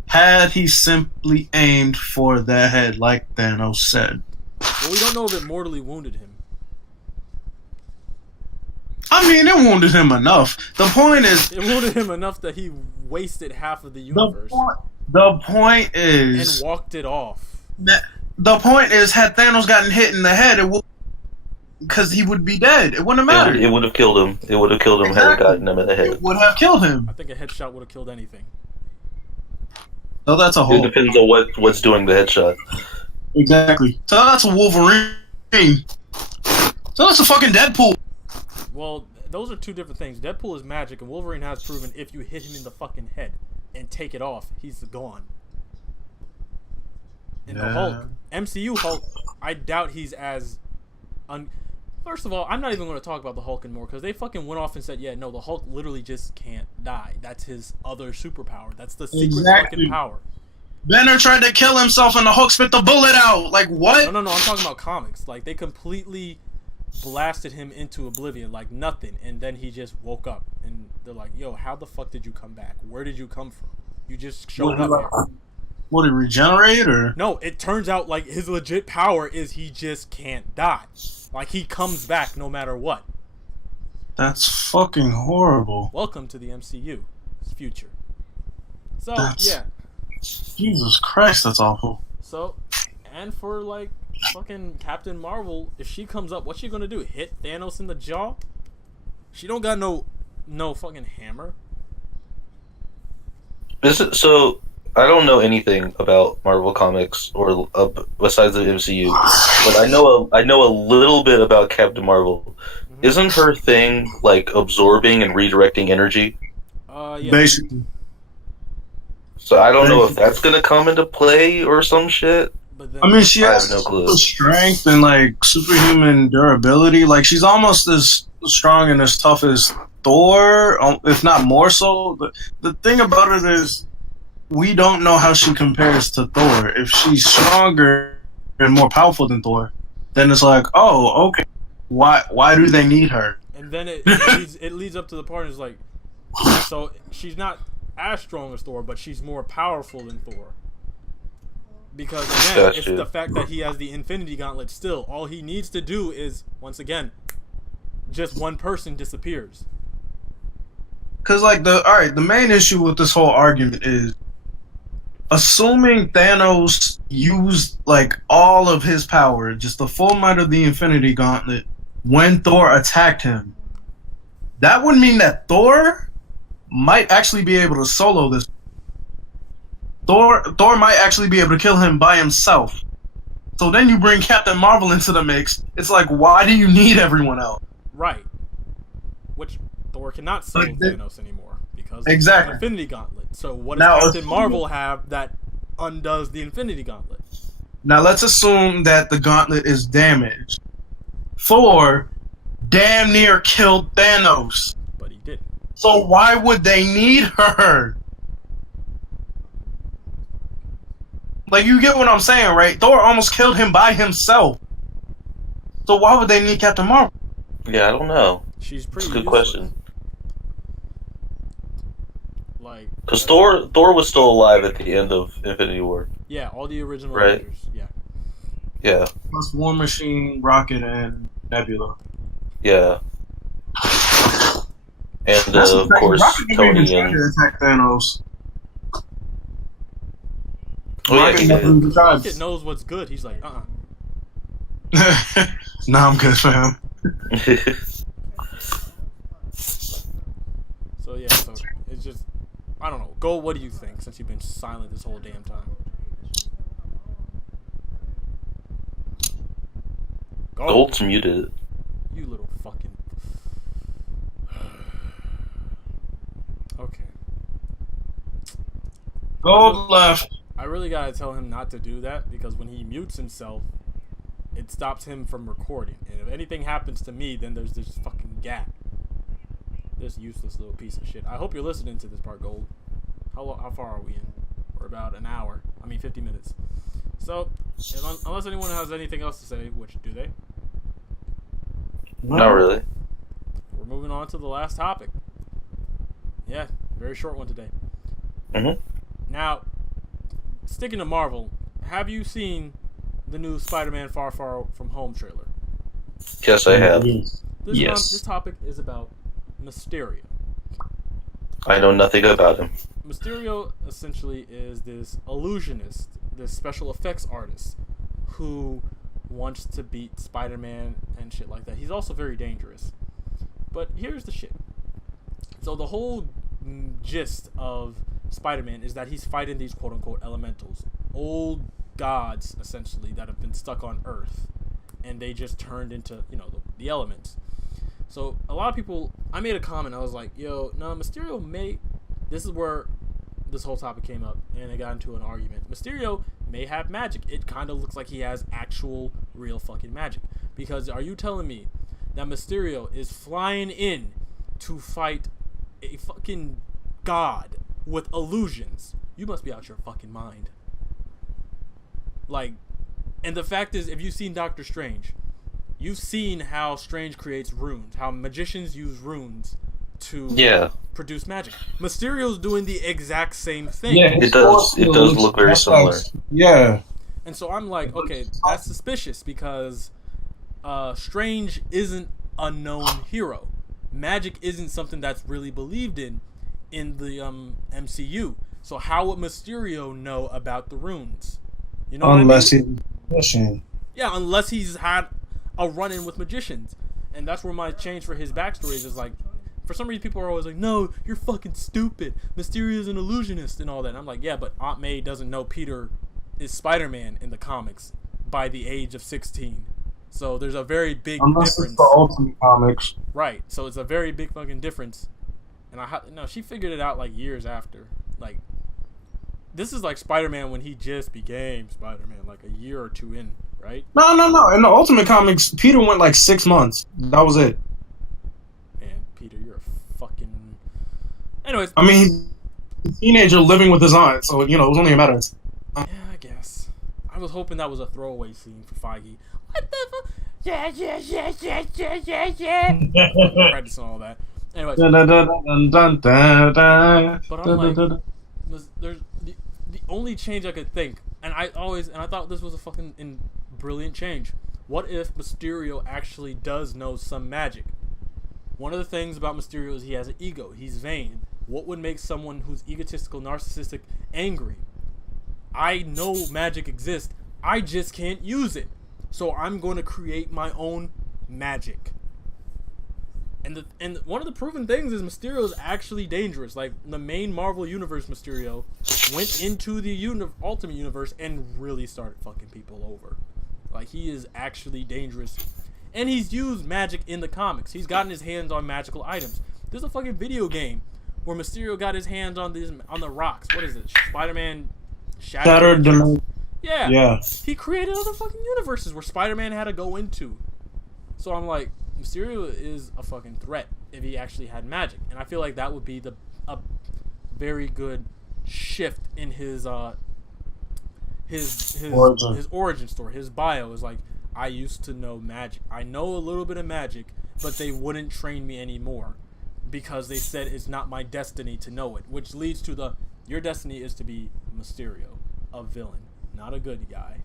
had he simply aimed for the head like Thanos said. Well, we don't know if it mortally wounded him. I mean, it wounded him enough. The point is... It wounded him enough that he wasted half of the universe. The point is... And walked it off. The point is, had Thanos gotten hit in the head, it would... Because he would be dead. It wouldn't have mattered. It would have killed him. It would have killed him had it gotten him in the head. It would have killed him. I think a headshot would have killed anything. So that's a whole... It depends on what's doing the headshot. Exactly. So that's a Wolverine. So that's a fucking Deadpool. Well, those are two different things. Deadpool is magic, and Wolverine has proven if you hit him in the fucking head and take it off, he's gone. And the Hulk, MCU Hulk, I doubt he's as... First of all, I'm not even going to talk about the Hulk anymore, because they fucking went off and said, yeah, no, the Hulk literally just can't die. That's his other superpower. That's the secret fucking power. Banner tried to kill himself and the Hulk spit the bullet out. Like, what? No, I'm talking about comics. Like, they completely blasted him into oblivion, like nothing, and then he just woke up, and they're like, yo, how the fuck did you come back? Where did you come from? You just showed up here. Would it regenerate, or? No, it turns out, like, his legit power is he just can't die. Like, he comes back no matter what. That's fucking horrible. Welcome to the MCU's future. So, That's- yeah. Jesus Christ, that's awful. So, and for, like, fucking Captain Marvel, if she comes up, what's she gonna do? Hit Thanos in the jaw? She don't got no fucking hammer. So I don't know anything about Marvel Comics or besides the MCU, but I know a little bit about Captain Marvel. Mm-hmm. Isn't her thing like absorbing and redirecting energy? Yeah. Basically. So I don't know if that's gonna come into play or some shit. But then, I mean, she I has have no clue. strength and like superhuman durability. Like, she's almost as strong and as tough as Thor, if not more so. But the thing about it is, we don't know how she compares to Thor. If she's stronger and more powerful than Thor, then it's like, oh, okay. Why do they need her? and then it leads up to the part is like, so she's not as strong as Thor, but she's more powerful than Thor. Because again, Gotcha. it's the fact that he has the Infinity Gauntlet still. All he needs to do is, once again, just one person disappears. Because, like, the main issue with this whole argument is, assuming Thanos used, like, all of his power, just the full might of the Infinity Gauntlet, when Thor attacked him, that would mean that Thor might actually be able to solo this. Thor might actually be able to kill him by himself. So then you bring Captain Marvel into the mix. It's like, why do you need everyone else? Right. Which Thor cannot solo Like, Thanos anymore because Exactly. of the Infinity Gauntlet. So what Now, does Captain Marvel have that undoes the Infinity Gauntlet? Now let's assume that the gauntlet is damaged. Thor damn near killed Thanos. But he didn't. So why would they need her? Like, you get what I'm saying, right? Thor almost killed him by himself. So why would they need Captain Marvel? Yeah, I don't know. She's It's pretty a good useless. question. Like, Because Thor was still alive at the end of Infinity War. yeah, all the original Right. Avengers. Yeah. Yeah, Plus War Machine, Rocket, and Nebula. yeah. And That's the of thing, course Rocket never even Tony tried and to attack Thanos. oh, yeah, Rocket he never did. even tried. Rocket knows what's good. He's like, Nah, I'm good for him. So yeah, so it's just, I don't know. Go, what do you think, since you've been silent this whole damn time? Go. Gold's muted. You little fucking... Okay. Gold left. I really gotta tell him not to do that, because when he mutes himself, it stops him from recording. And if anything happens to me, then there's this fucking gap. This useless little piece of shit. I hope you're listening to this part, Gold. How far are we in? We're about an hour. 50 minutes. So, unless anyone has anything else to say, which do they? Not really. We're moving on to the last topic. Yeah, very short one today. Mhm. Now, sticking to Marvel, have you seen the new Spider-Man Far Far From Home trailer? Yes, I have. This topic is about Mysterio. I know nothing about him. Mysterio essentially is this illusionist, this special effects artist who wants to beat Spider-Man and shit like that. He's also very dangerous. But here's the shit. So the whole gist of Spider-Man is that he's fighting these quote-unquote elementals. Old gods, essentially, that have been stuck on Earth. And they just turned into, the elements. So a lot of people, I made a comment. I was like, yo, no, Mysterio may... This is where this whole topic came up, and it got into an argument. Mysterio may have magic. It kind of looks like he has actual, real fucking magic. Because are you telling me that Mysterio is flying in to fight a fucking god with illusions? You must be out your fucking mind. Like, and the fact is, if you've seen Doctor Strange, you've seen how Strange creates runes, how magicians use runes to produce magic. Mysterio's doing the exact same thing. Yeah, It does look very similar. Yeah. And so I'm like, okay, that's suspicious because Strange isn't a known hero. Magic isn't something that's really believed in the MCU. So how would Mysterio know about the runes? You know Unless what I mean? he's magician. Yeah, unless he's had a run-in with magicians. And that's where my change for his backstory is like, for some reason people are always like, no, you're fucking stupid. Mysterio's an illusionist and all that. And I'm like, yeah, but Aunt May doesn't know Peter is Spider-Man in the comics by the age of 16. So there's a very big Unless difference. it's the Ultimate Comics. Right. So it's a very big fucking difference. And she figured it out like years after. Like, this is like Spider-Man when he just became Spider-Man, like a year or two in, right? No. In the Ultimate Comics, Peter went like 6 months. That was it. Man, Peter, you're a fucking... Anyways. I mean, he's a teenager living with his aunt, so, it was only a matter of yeah, I guess. I was hoping that was a throwaway scene for Feige. What the fuck? Yeah. Practice and all that. Anyways. But I'm like, there's the only change I could think, and I thought this was a fucking brilliant change. What if Mysterio actually does know some magic? One of the things about Mysterio is he has an ego. He's vain. What would make someone who's egotistical, narcissistic, angry? I know magic exists. I just can't use it. So I'm going to create my own magic. And one of the proven things is Mysterio is actually dangerous. Like, the main Marvel Universe Mysterio went into the Ultimate Universe and really started fucking people over. Like, he is actually dangerous. And he's used magic in the comics. He's gotten his hands on magical items. There's a fucking video game where Mysterio got his hands on the rocks. What is it? Spider-Man Shattered Dimension. Yeah. He created other fucking universes where Spider-Man had to go into. So I'm like, Mysterio is a fucking threat if he actually had magic, and I feel like that would be a very good shift in his origin story. His bio is like, I used to know magic. I know a little bit of magic, but they wouldn't train me anymore because they said it's not my destiny to know it, which leads to your destiny is to be Mysterio, a villain, not a good guy.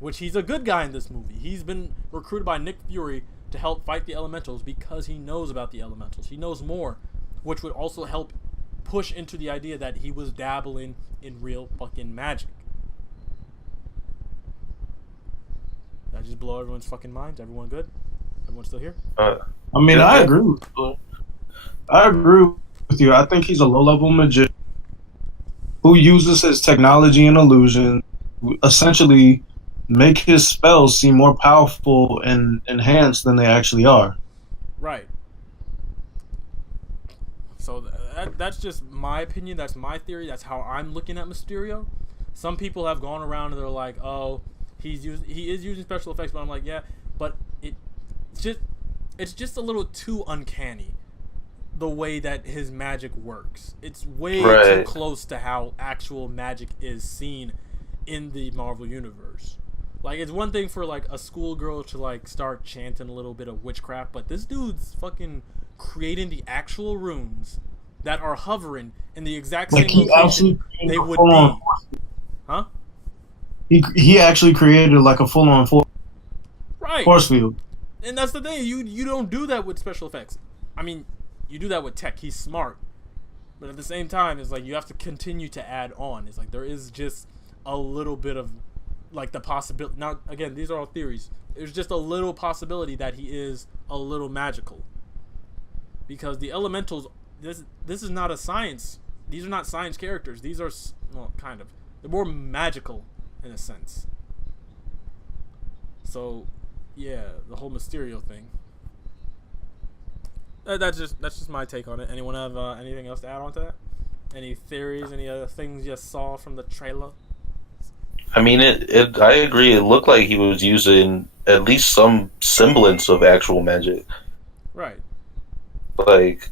Which he's a good guy in this movie. He's been recruited by Nick Fury to help fight the elementals because he knows about the elementals. He knows more, which would also help push into the idea that he was dabbling in real fucking magic. Did I just blow everyone's fucking minds? Everyone good? Everyone still here? I agree with you. I agree with you. I think he's a low-level magician who uses his technology and illusion, essentially make his spells seem more powerful and enhanced than they actually are. Right. So that's just my opinion. That's my theory. That's how I'm looking at Mysterio. Some people have gone around and they're like, "Oh, he is using special effects," but I'm like, "Yeah, but it's just a little too uncanny the way that his magic works. It's way too close to how actual magic is seen in the Marvel universe." Like, it's one thing for, like, a schoolgirl to, like, start chanting a little bit of witchcraft, but this dude's fucking creating the actual runes that are hovering in the exact same location they would be. Huh? He actually created, like, a full-on force field. And that's the thing. You don't do that with special effects. I mean, you do that with tech. He's smart. But at the same time, it's like you have to continue to add on. It's like there is just a little bit of, like, the possibility. Now, again, these are all theories. There's just a little possibility that he is a little magical, because the elementals. This is not a science. These are not science characters. These are, well, kind of. They're more magical in a sense. So, yeah, the whole Mysterio thing. That's just my take on it. Anyone have anything else to add on to that? Any theories? Any other things you saw from the trailer? I mean, I agree. It looked like he was using at least some semblance of actual magic. Right. Like,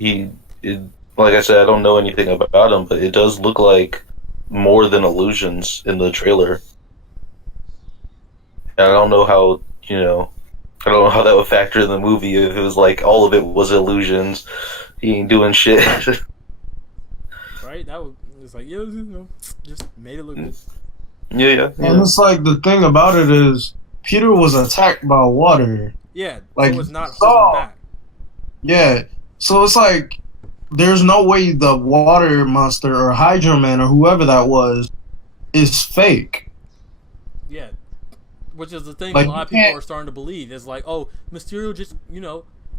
like I said, I don't know anything about him, but it does look like more than illusions in the trailer. And I don't know how, I don't know how that would factor in the movie if it was like all of it was illusions. He ain't doing shit. Right? That was it's like just made it look good. Yeah. And it's like the thing about it is Peter was attacked by water. Yeah, Like, so it's not saw- holding back. Yeah. So it's like there's no way the water monster or Hydra Man or whoever that was is fake. Yeah. Which is the thing Like, a lot of you people can't- are starting to believe. It's like, oh, Mysterio just,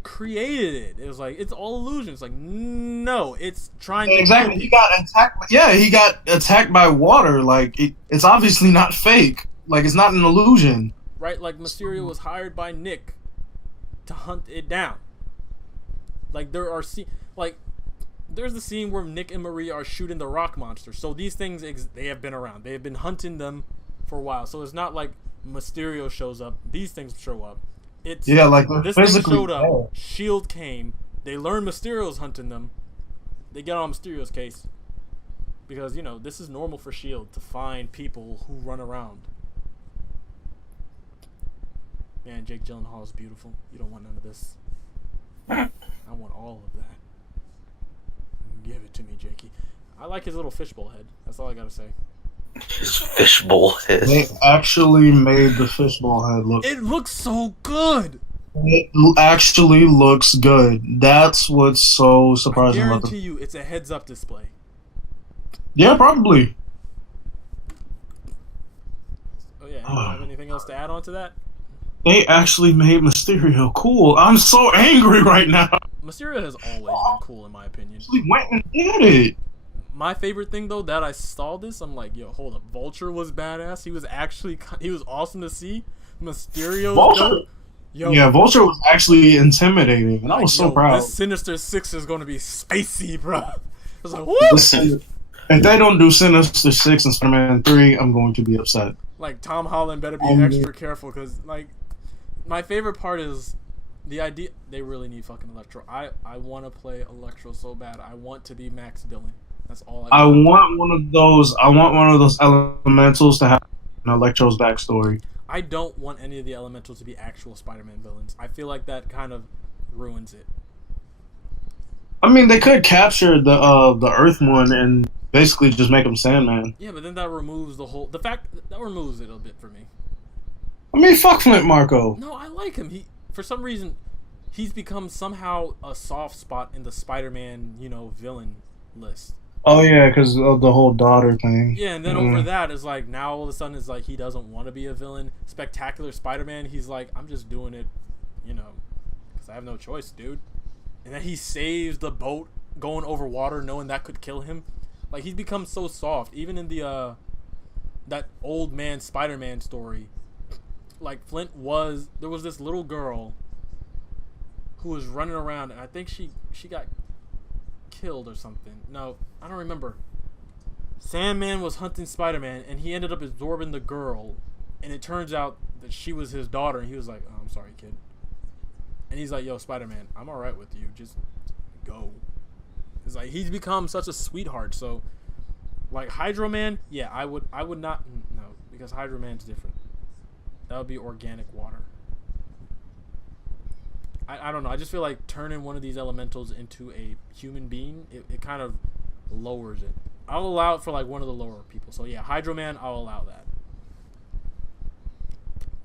created it. It was like, it's all illusion. It's like, no, it's trying to Exactly. kill He people. got attacked. Yeah, he got attacked by water. Like it's obviously not fake. Like it's not an illusion. Right? Like, Mysterio was hired by Nick to hunt it down. Like, there's the scene where Nick and Maria are shooting the rock monster. So these things, they have been around. They have been hunting them for a while. So it's not like Mysterio shows up. These things show up. It's Like they're this thing physically showed up. there. Shield came. They learned Mysterio's hunting them. They get on Mysterio's case because this is normal for Shield to find people who run around. Man, Jake Gyllenhaal is beautiful. You don't want none of this. I want all of that. Give it to me, Jakey. I like his little fishbowl head. That's all I gotta say. His fishbowl head. They actually made the fishbowl head look. It looks so good. It actually looks good. That's what's so I surprising about guarantee the. you, it's a heads-up display. Yeah, probably. Oh yeah. Anyone have anything else to add on to that? They actually made Mysterio cool. I'm so angry right now. Mysterio has always been cool, in my opinion. He went and did it. My favorite thing though that I saw this, I'm like, yo, hold up. Vulture was badass. He was awesome to see. Mysterio, Vulture. yo, Yeah, Vulture was actually intimidating, and I was so proud. This Sinister Six is going to be spacey, bro. I was like, woo! If they don't do Sinister Six and Spider-Man 3, I'm going to be upset. Like, Tom Holland better be extra careful because, like, my favorite part is the idea. They really need fucking Electro. I want to play Electro so bad. I want to be Max Dillon. That's all I want one of those. I want one of those elementals to have an Electro's backstory. I don't want any of the elementals to be actual Spider-Man villains. I feel like that kind of ruins it. I mean, they could capture the Earth one and basically just make him Sandman. Yeah, but then that removes the fact that removes it a bit for me. I mean, fuck Flint Marco. No, I like him. For some reason, he's become somehow a soft spot in the Spider-Man, villain list. Oh yeah, because of the whole daughter thing. Yeah, and then over that is like now all of a sudden it's like he doesn't want to be a villain. Spectacular Spider-Man, he's like, I'm just doing it, because I have no choice, dude. And then he saves the boat going over water, knowing that could kill him. Like he's become so soft, even in the that old man Spider-Man story. Like there was this little girl who was running around, and I think she got killed or something. No, I don't remember. Sandman was hunting Spider-Man, and he ended up absorbing the girl, and it turns out that she was his daughter, and he was like, oh, I'm sorry, kid. And he's like, yo, Spider-Man, I'm alright with you. Just go. It's like, he's become such a sweetheart, so, like, Hydro Man, yeah, I would not, no, because Hydro Man's different. That would be organic water. I don't know. I just feel like turning one of these elementals into a human being, it kind of lowers it. I'll allow it for like one of the lower people. So yeah, Hydro Man, I'll allow that.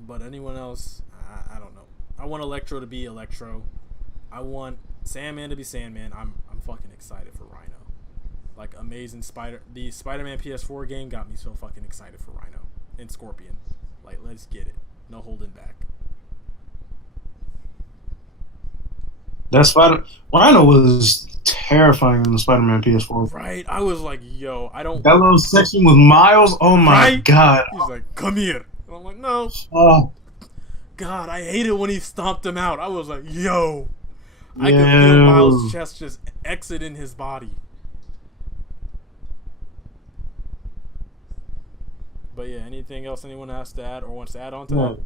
But anyone else, I don't know. I want Electro to be Electro. I want Sandman to be Sandman. I'm fucking excited for Rhino. Like Amazing the Spider-Man PS4 game got me so fucking excited for Rhino and Scorpion. Like, let's get it. No holding back. Rhino was terrifying in the Spider-Man PS4. Right? I was like, yo, I don't... That little section with Miles, oh my god. He's like, come here. And I'm like, no. Oh. God, I hate it when he stomped him out. I was like, yo. I could feel Miles' chest just exiting his body. But yeah, anything else anyone has to add or wants to add on to that?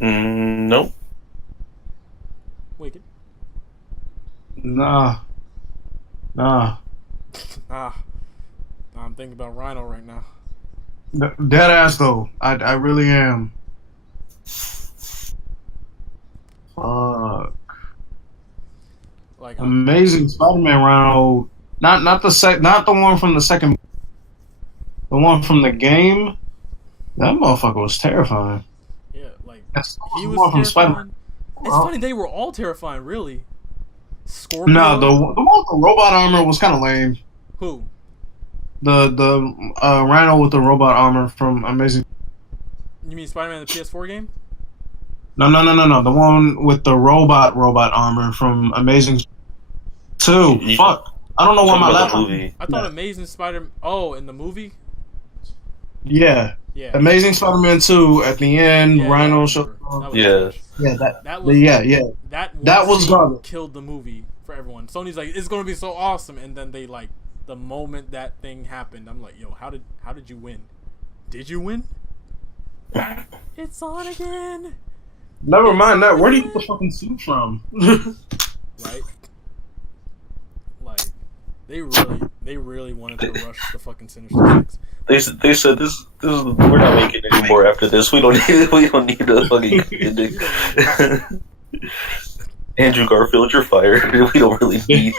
Nope. Wicked. Nah. I'm thinking about Rhino right now. Dead ass though. I really am. Like, Amazing Spider-Man Rhino. Not the one from the second. The one from the game. That motherfucker was terrifying. yeah, like He he was one from Spider-Man. terrifying. It's funny they were all terrifying, really. Scorpio. No, the one with the robot armor was kind of lame. Who? The Rhino with the robot armor from Amazing. You mean Spider-Man in the PS4 game? No. The one with the robot armor from Amazing 2. Fuck. I don't know why my laptop. I thought Amazing Spider. Oh, in the movie. Yeah. Yeah. Amazing Spider-Man 2 at the end. Yeah, Rhino yeah, showed. Yeah. Yeah. That was That was scene garbage. killed the movie for everyone. Sony's like, it's gonna be so awesome, and then they like the moment that thing happened, I'm like, yo, how did you win? Did you win? It's on again. Never mind that. Where do you get the fucking suit from? Right? Like, they really wanted to rush the fucking Sinister Six. They said this is we're not making any more after this. We don't need a fucking ending. Andrew Garfield, you're fired. We don't really need.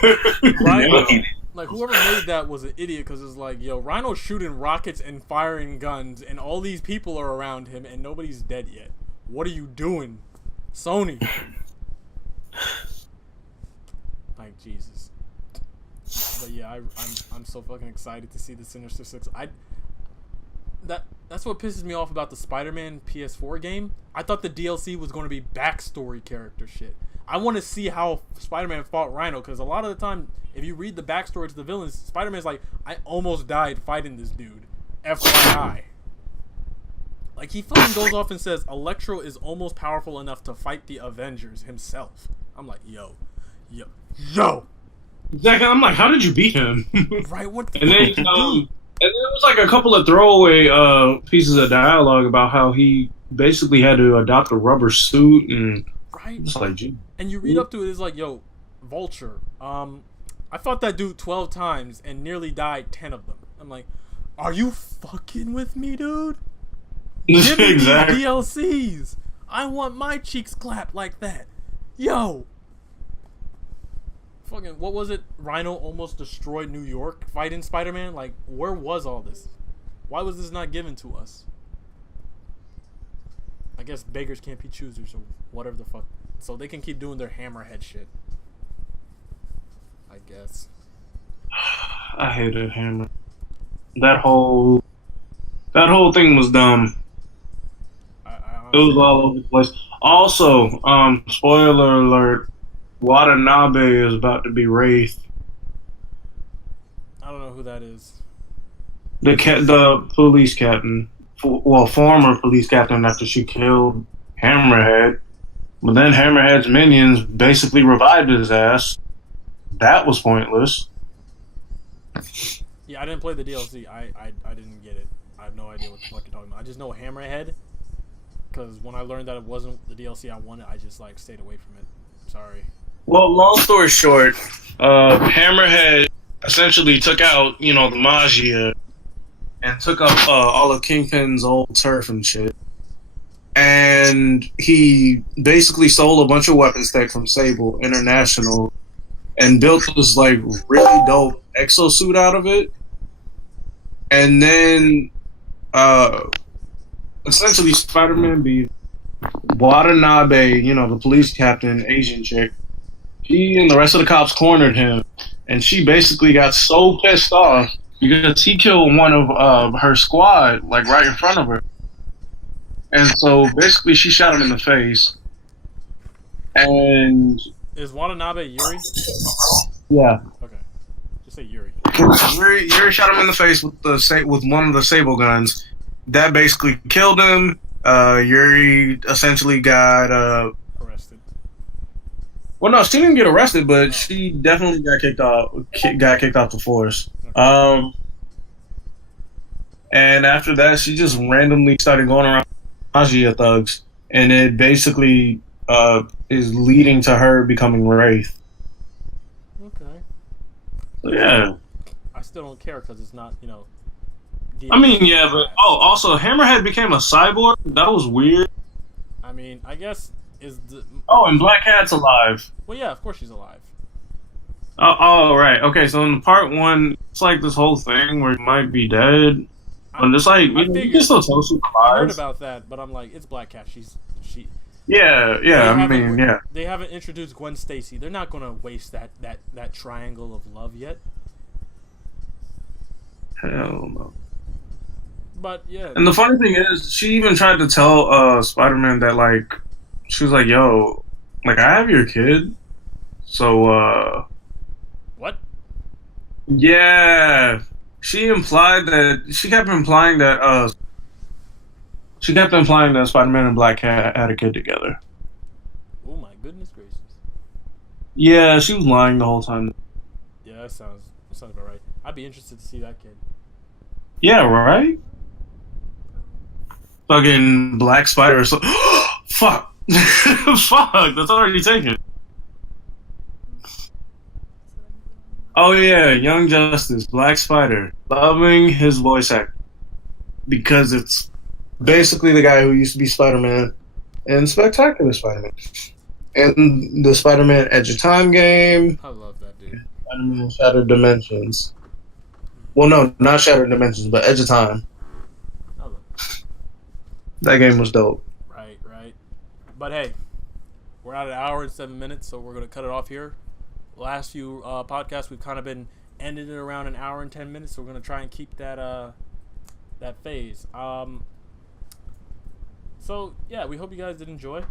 Right? Like, whoever made that was an idiot, because it's like, yo, Rhino's shooting rockets and firing guns, and all these people are around him, and nobody's dead yet. What are you doing, Sony? Like, Jesus. But yeah, I'm so fucking excited to see the Sinister Six. That's what pisses me off about the Spider-Man PS4 game. I thought the DLC was going to be backstory character shit. I want to see how Spider-Man fought Rhino, because a lot of the time, if you read the backstory to the villains, Spider-Man's like, I almost died fighting this dude. FYI. Like, he fucking goes off and says Electro is almost powerful enough to fight the Avengers himself. I'm like, yo. Exactly. I'm like, how did you beat him? Right? What the And then, fuck did you do? And there was like a couple of throwaway pieces of dialogue about how he basically had to adopt a rubber suit, and Right? it's like, gee. And you read up to it, it's like, yo, Vulture. I fought that dude 12 times and nearly died 10 of them. I'm like, are you fucking with me, dude? Give me Exactly. these DLCs. I want my cheeks clapped like that. Yo. Fucking, what was it? Rhino almost destroyed New York fighting Spider-Man? Like, where was all this? Why was this not given to us? I guess beggars can't be choosers or whatever the fuck. So they can keep doing their hammerhead shit. I guess. I hated Hammer. That whole thing was dumb. It was all over the place. Also, spoiler alert, Watanabe is about to be Wraith. I don't know who that is. The police captain. Well, former police captain after she killed Hammerhead. But then Hammerhead's minions basically revived his ass. That was pointless. Yeah, I didn't play the DLC. I didn't get it. I have no idea what the fuck you're talking about. I just know Hammerhead. Because when I learned that it wasn't the DLC I wanted, I just like stayed away from it. Sorry. Well, long story short, Hammerhead essentially took out, the Magia and took up all of Kingpin's old turf and shit. And he basically stole a bunch of weapons tech from Sable International and built this like really dope exosuit out of it. And then essentially Spider-Man beat Watanabe, the police captain, Asian chick. She and the rest of the cops cornered him, and she basically got so pissed off because he killed one of her squad, like right in front of her. And so basically she shot him in the face. And Is Watanabe Yuri? yeah. Okay. Just say Yuri. Yuri shot him in the face with one of the Sable guns. That basically killed him. Yuri essentially got Arrested. well, no, she didn't get arrested, but she definitely got kicked off. Got kicked off the force. Okay. And after that, she just randomly started going around Magia thugs, and it basically is leading to her becoming Wraith. Okay. So, yeah. I still don't care because it's not, I mean, yeah, but also Hammerhead became a cyborg. That was weird. I mean, I guess is the. Oh, and Black Cat's alive. Well, yeah, of course she's alive. Oh, right. Okay, so in part 1, it's like this whole thing where he might be dead. And it's like, you can still tell she's I heard alive. about that, but I'm like, it's Black Cat. She. Yeah. I mean, yeah. They haven't introduced Gwen Stacy. They're not gonna waste that triangle of love yet. Hell no. But yeah. And the funny thing is, she even tried to tell Spider-Man that, like, she was like, yo, like, I have your kid. So, What? Yeah. She kept implying that Spider-Man and Black Cat had a kid together. Oh my goodness gracious. Yeah, she was lying the whole time. Yeah, that sounds about right. I'd be interested to see that kid. Yeah, right? Fucking Black Spider. So fuck. Fuck, that's already taken. Oh yeah, Young Justice, Black Spider. Loving his voice acting. Because it's basically the guy who used to be Spider-Man in Spectacular Spider-Man. And the Spider-Man Edge of Time game. I love that dude. Spider-Man Shattered Dimensions. Well, no, not Shattered Dimensions, but Edge of Time. I love that. That game was dope. Right. But hey, we're at an hour and 7 minutes, so we're gonna cut it off here. Last few podcasts, we've kind of been ending it around an hour and 10 minutes, so we're gonna try and keep that phase. So yeah, we hope you guys did enjoy.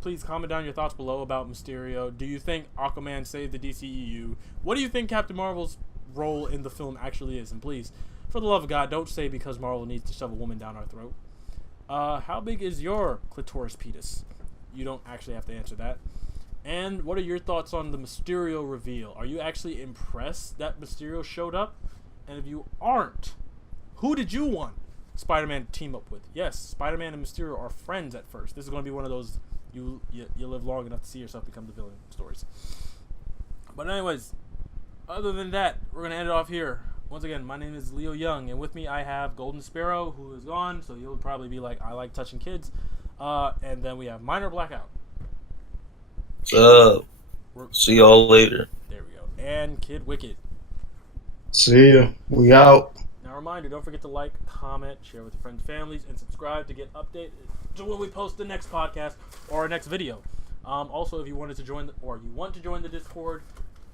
Please comment down your thoughts below about Mysterio. Do you think Aquaman saved the DCEU? What do you think Captain Marvel's role in the film actually is? And please, for the love of God, don't say because Marvel needs to shove a woman down our throat. How big is your clitoris penis? You don't actually have to answer that. And what are your thoughts on the Mysterio reveal? Are you actually impressed that Mysterio showed up? And if you aren't, who did you want Spider-Man to team up with? Yes, Spider-Man and Mysterio are friends at first. This is going to be one of those you live long enough to see yourself become the villain stories. But anyways, other than that, we're going to end it off here. Once again, my name is Leo Young, and with me I have Golden Sparrow, who is gone, so he'll probably be like, I like touching kids. And then we have Minor Blackout. What's up? See y'all later. There we go. And Kid Wicked. See ya. We out. Now, reminder, don't forget to like, comment, share with your friends and families, and subscribe to get updated to when we post the next podcast or our next video. Also, if you wanted to join you want to join the Discord,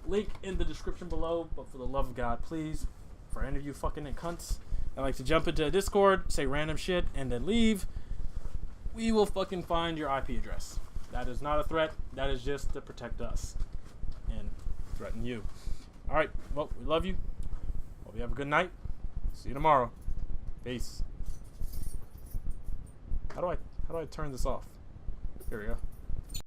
link in the description below. But for the love of God, please, for any of you fucking cunts that like to jump into a Discord, say random shit, and then leave, we will fucking find your IP address. That is not a threat. That is just to protect us and threaten you. All right. Well, we love you. Hope you have a good night. See you tomorrow. Peace. How do I turn this off? Here we go.